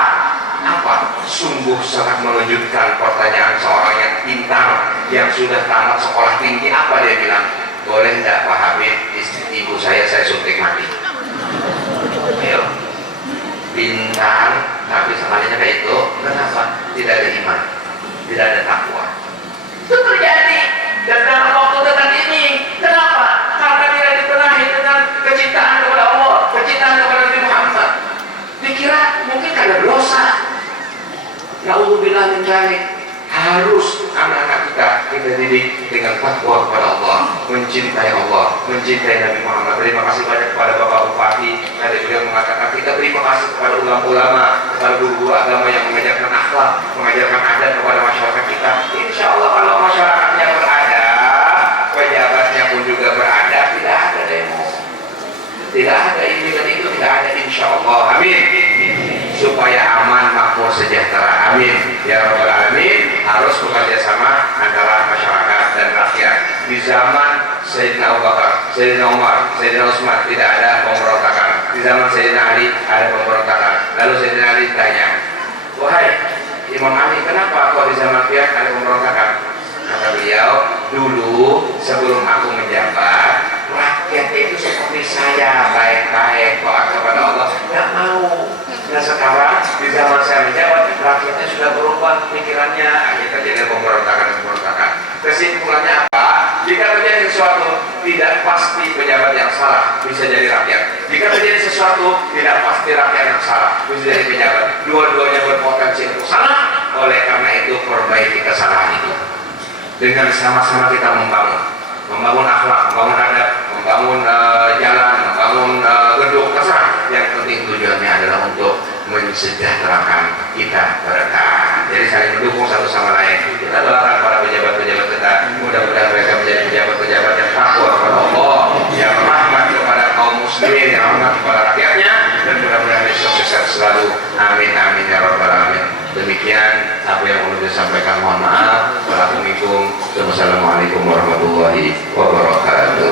Apa? Sungguh sangat mengejutkan pertanyaan seorang yang pintar, yang sudah tamat sekolah tinggi. Apa dia bilang? Boleh tidak Pak Habib, ibu saya suntik mati. Ayo, pintar, tapi sekalinya kayak itu, kenapa? Tidak ada iman, tidak ada takwa. Itu terjadi dan dalam waktu dekat ini. Kenapa? Karena tidak dipenuhi dengan kecintaan kepada Allah, kecintaan kepada Nabi Muhammad. Dikira mungkin karena dosa. Naudzubillah min dzalik. Harus anak-anak kita didik dengan takwa kepada Allah, mencintai Allah, mencintai Nabi Muhammad. Terima kasih banyak kepada Bapak Bupati. Tadi beliau mengatakan kita terima kasih kepada ulama-ulama, kepada guru-guru agama yang mengajarkan akhlak, mengajarkan adat kepada masyarakat kita. Insya Allah kalau masyarakatnya beradab, pejabatnya pun juga beradab, tidak ada demo, tidak ada ini dan itu, tidak ada. Insya Allah, amin. Supaya aman, makmur, sejahtera, amin ya rabbal alamin. Harus bekerja sama antara masyarakat dan rakyat. Di zaman Sayyidina Abu Bakar, Sayyidina Umar, Sayyidina Utsman tidak ada pemberontakan. Di zaman Sayyidina Ali ada pemberontakan. Lalu Sayyidina Ali tanya, wahai Imam Ali, kenapa kok di zaman dia ada pemberontakan? Kata beliau, dulu sebelum aku menjabat, rakyat itu seperti saya, baik-baik, taat kepada Allah, nggak mau. Nah sekarang di zaman saya menjawab, rakyatnya sudah berubah pikirannya, akhirnya terjadi pemberontakan. Kesimpulannya apa? Jika terjadi sesuatu tidak pasti pejabat yang salah, bisa jadi rakyat. Jika terjadi sesuatu tidak pasti rakyat yang salah, bisa jadi pejabat. Dua-duanya berpotensi untuk salah. Oleh karena itu perbaiki kesalahan itu dengan sama-sama kita membangun akhlak, membangun adab, membangun jalan, membangun gedung, terserah. Yang penting tujuannya adalah untuk mensejahterakan kita berkah. Jadi saling mendukung satu sama lain. Kita doakan para pejabat-pejabat kita, mudah-mudahan mereka menjadi pejabat-pejabat yang takwa kepada Allah, yang rahmat kepada kaum muslimin, yang rahmat kepada rakyatnya, dan mudah-mudahan sukses selalu. Amin amin ya rabbal alamin. Demikian apa yang perlu disampaikan, mohon maaf. Wassalamualaikum warahmatullahi wabarakatuh.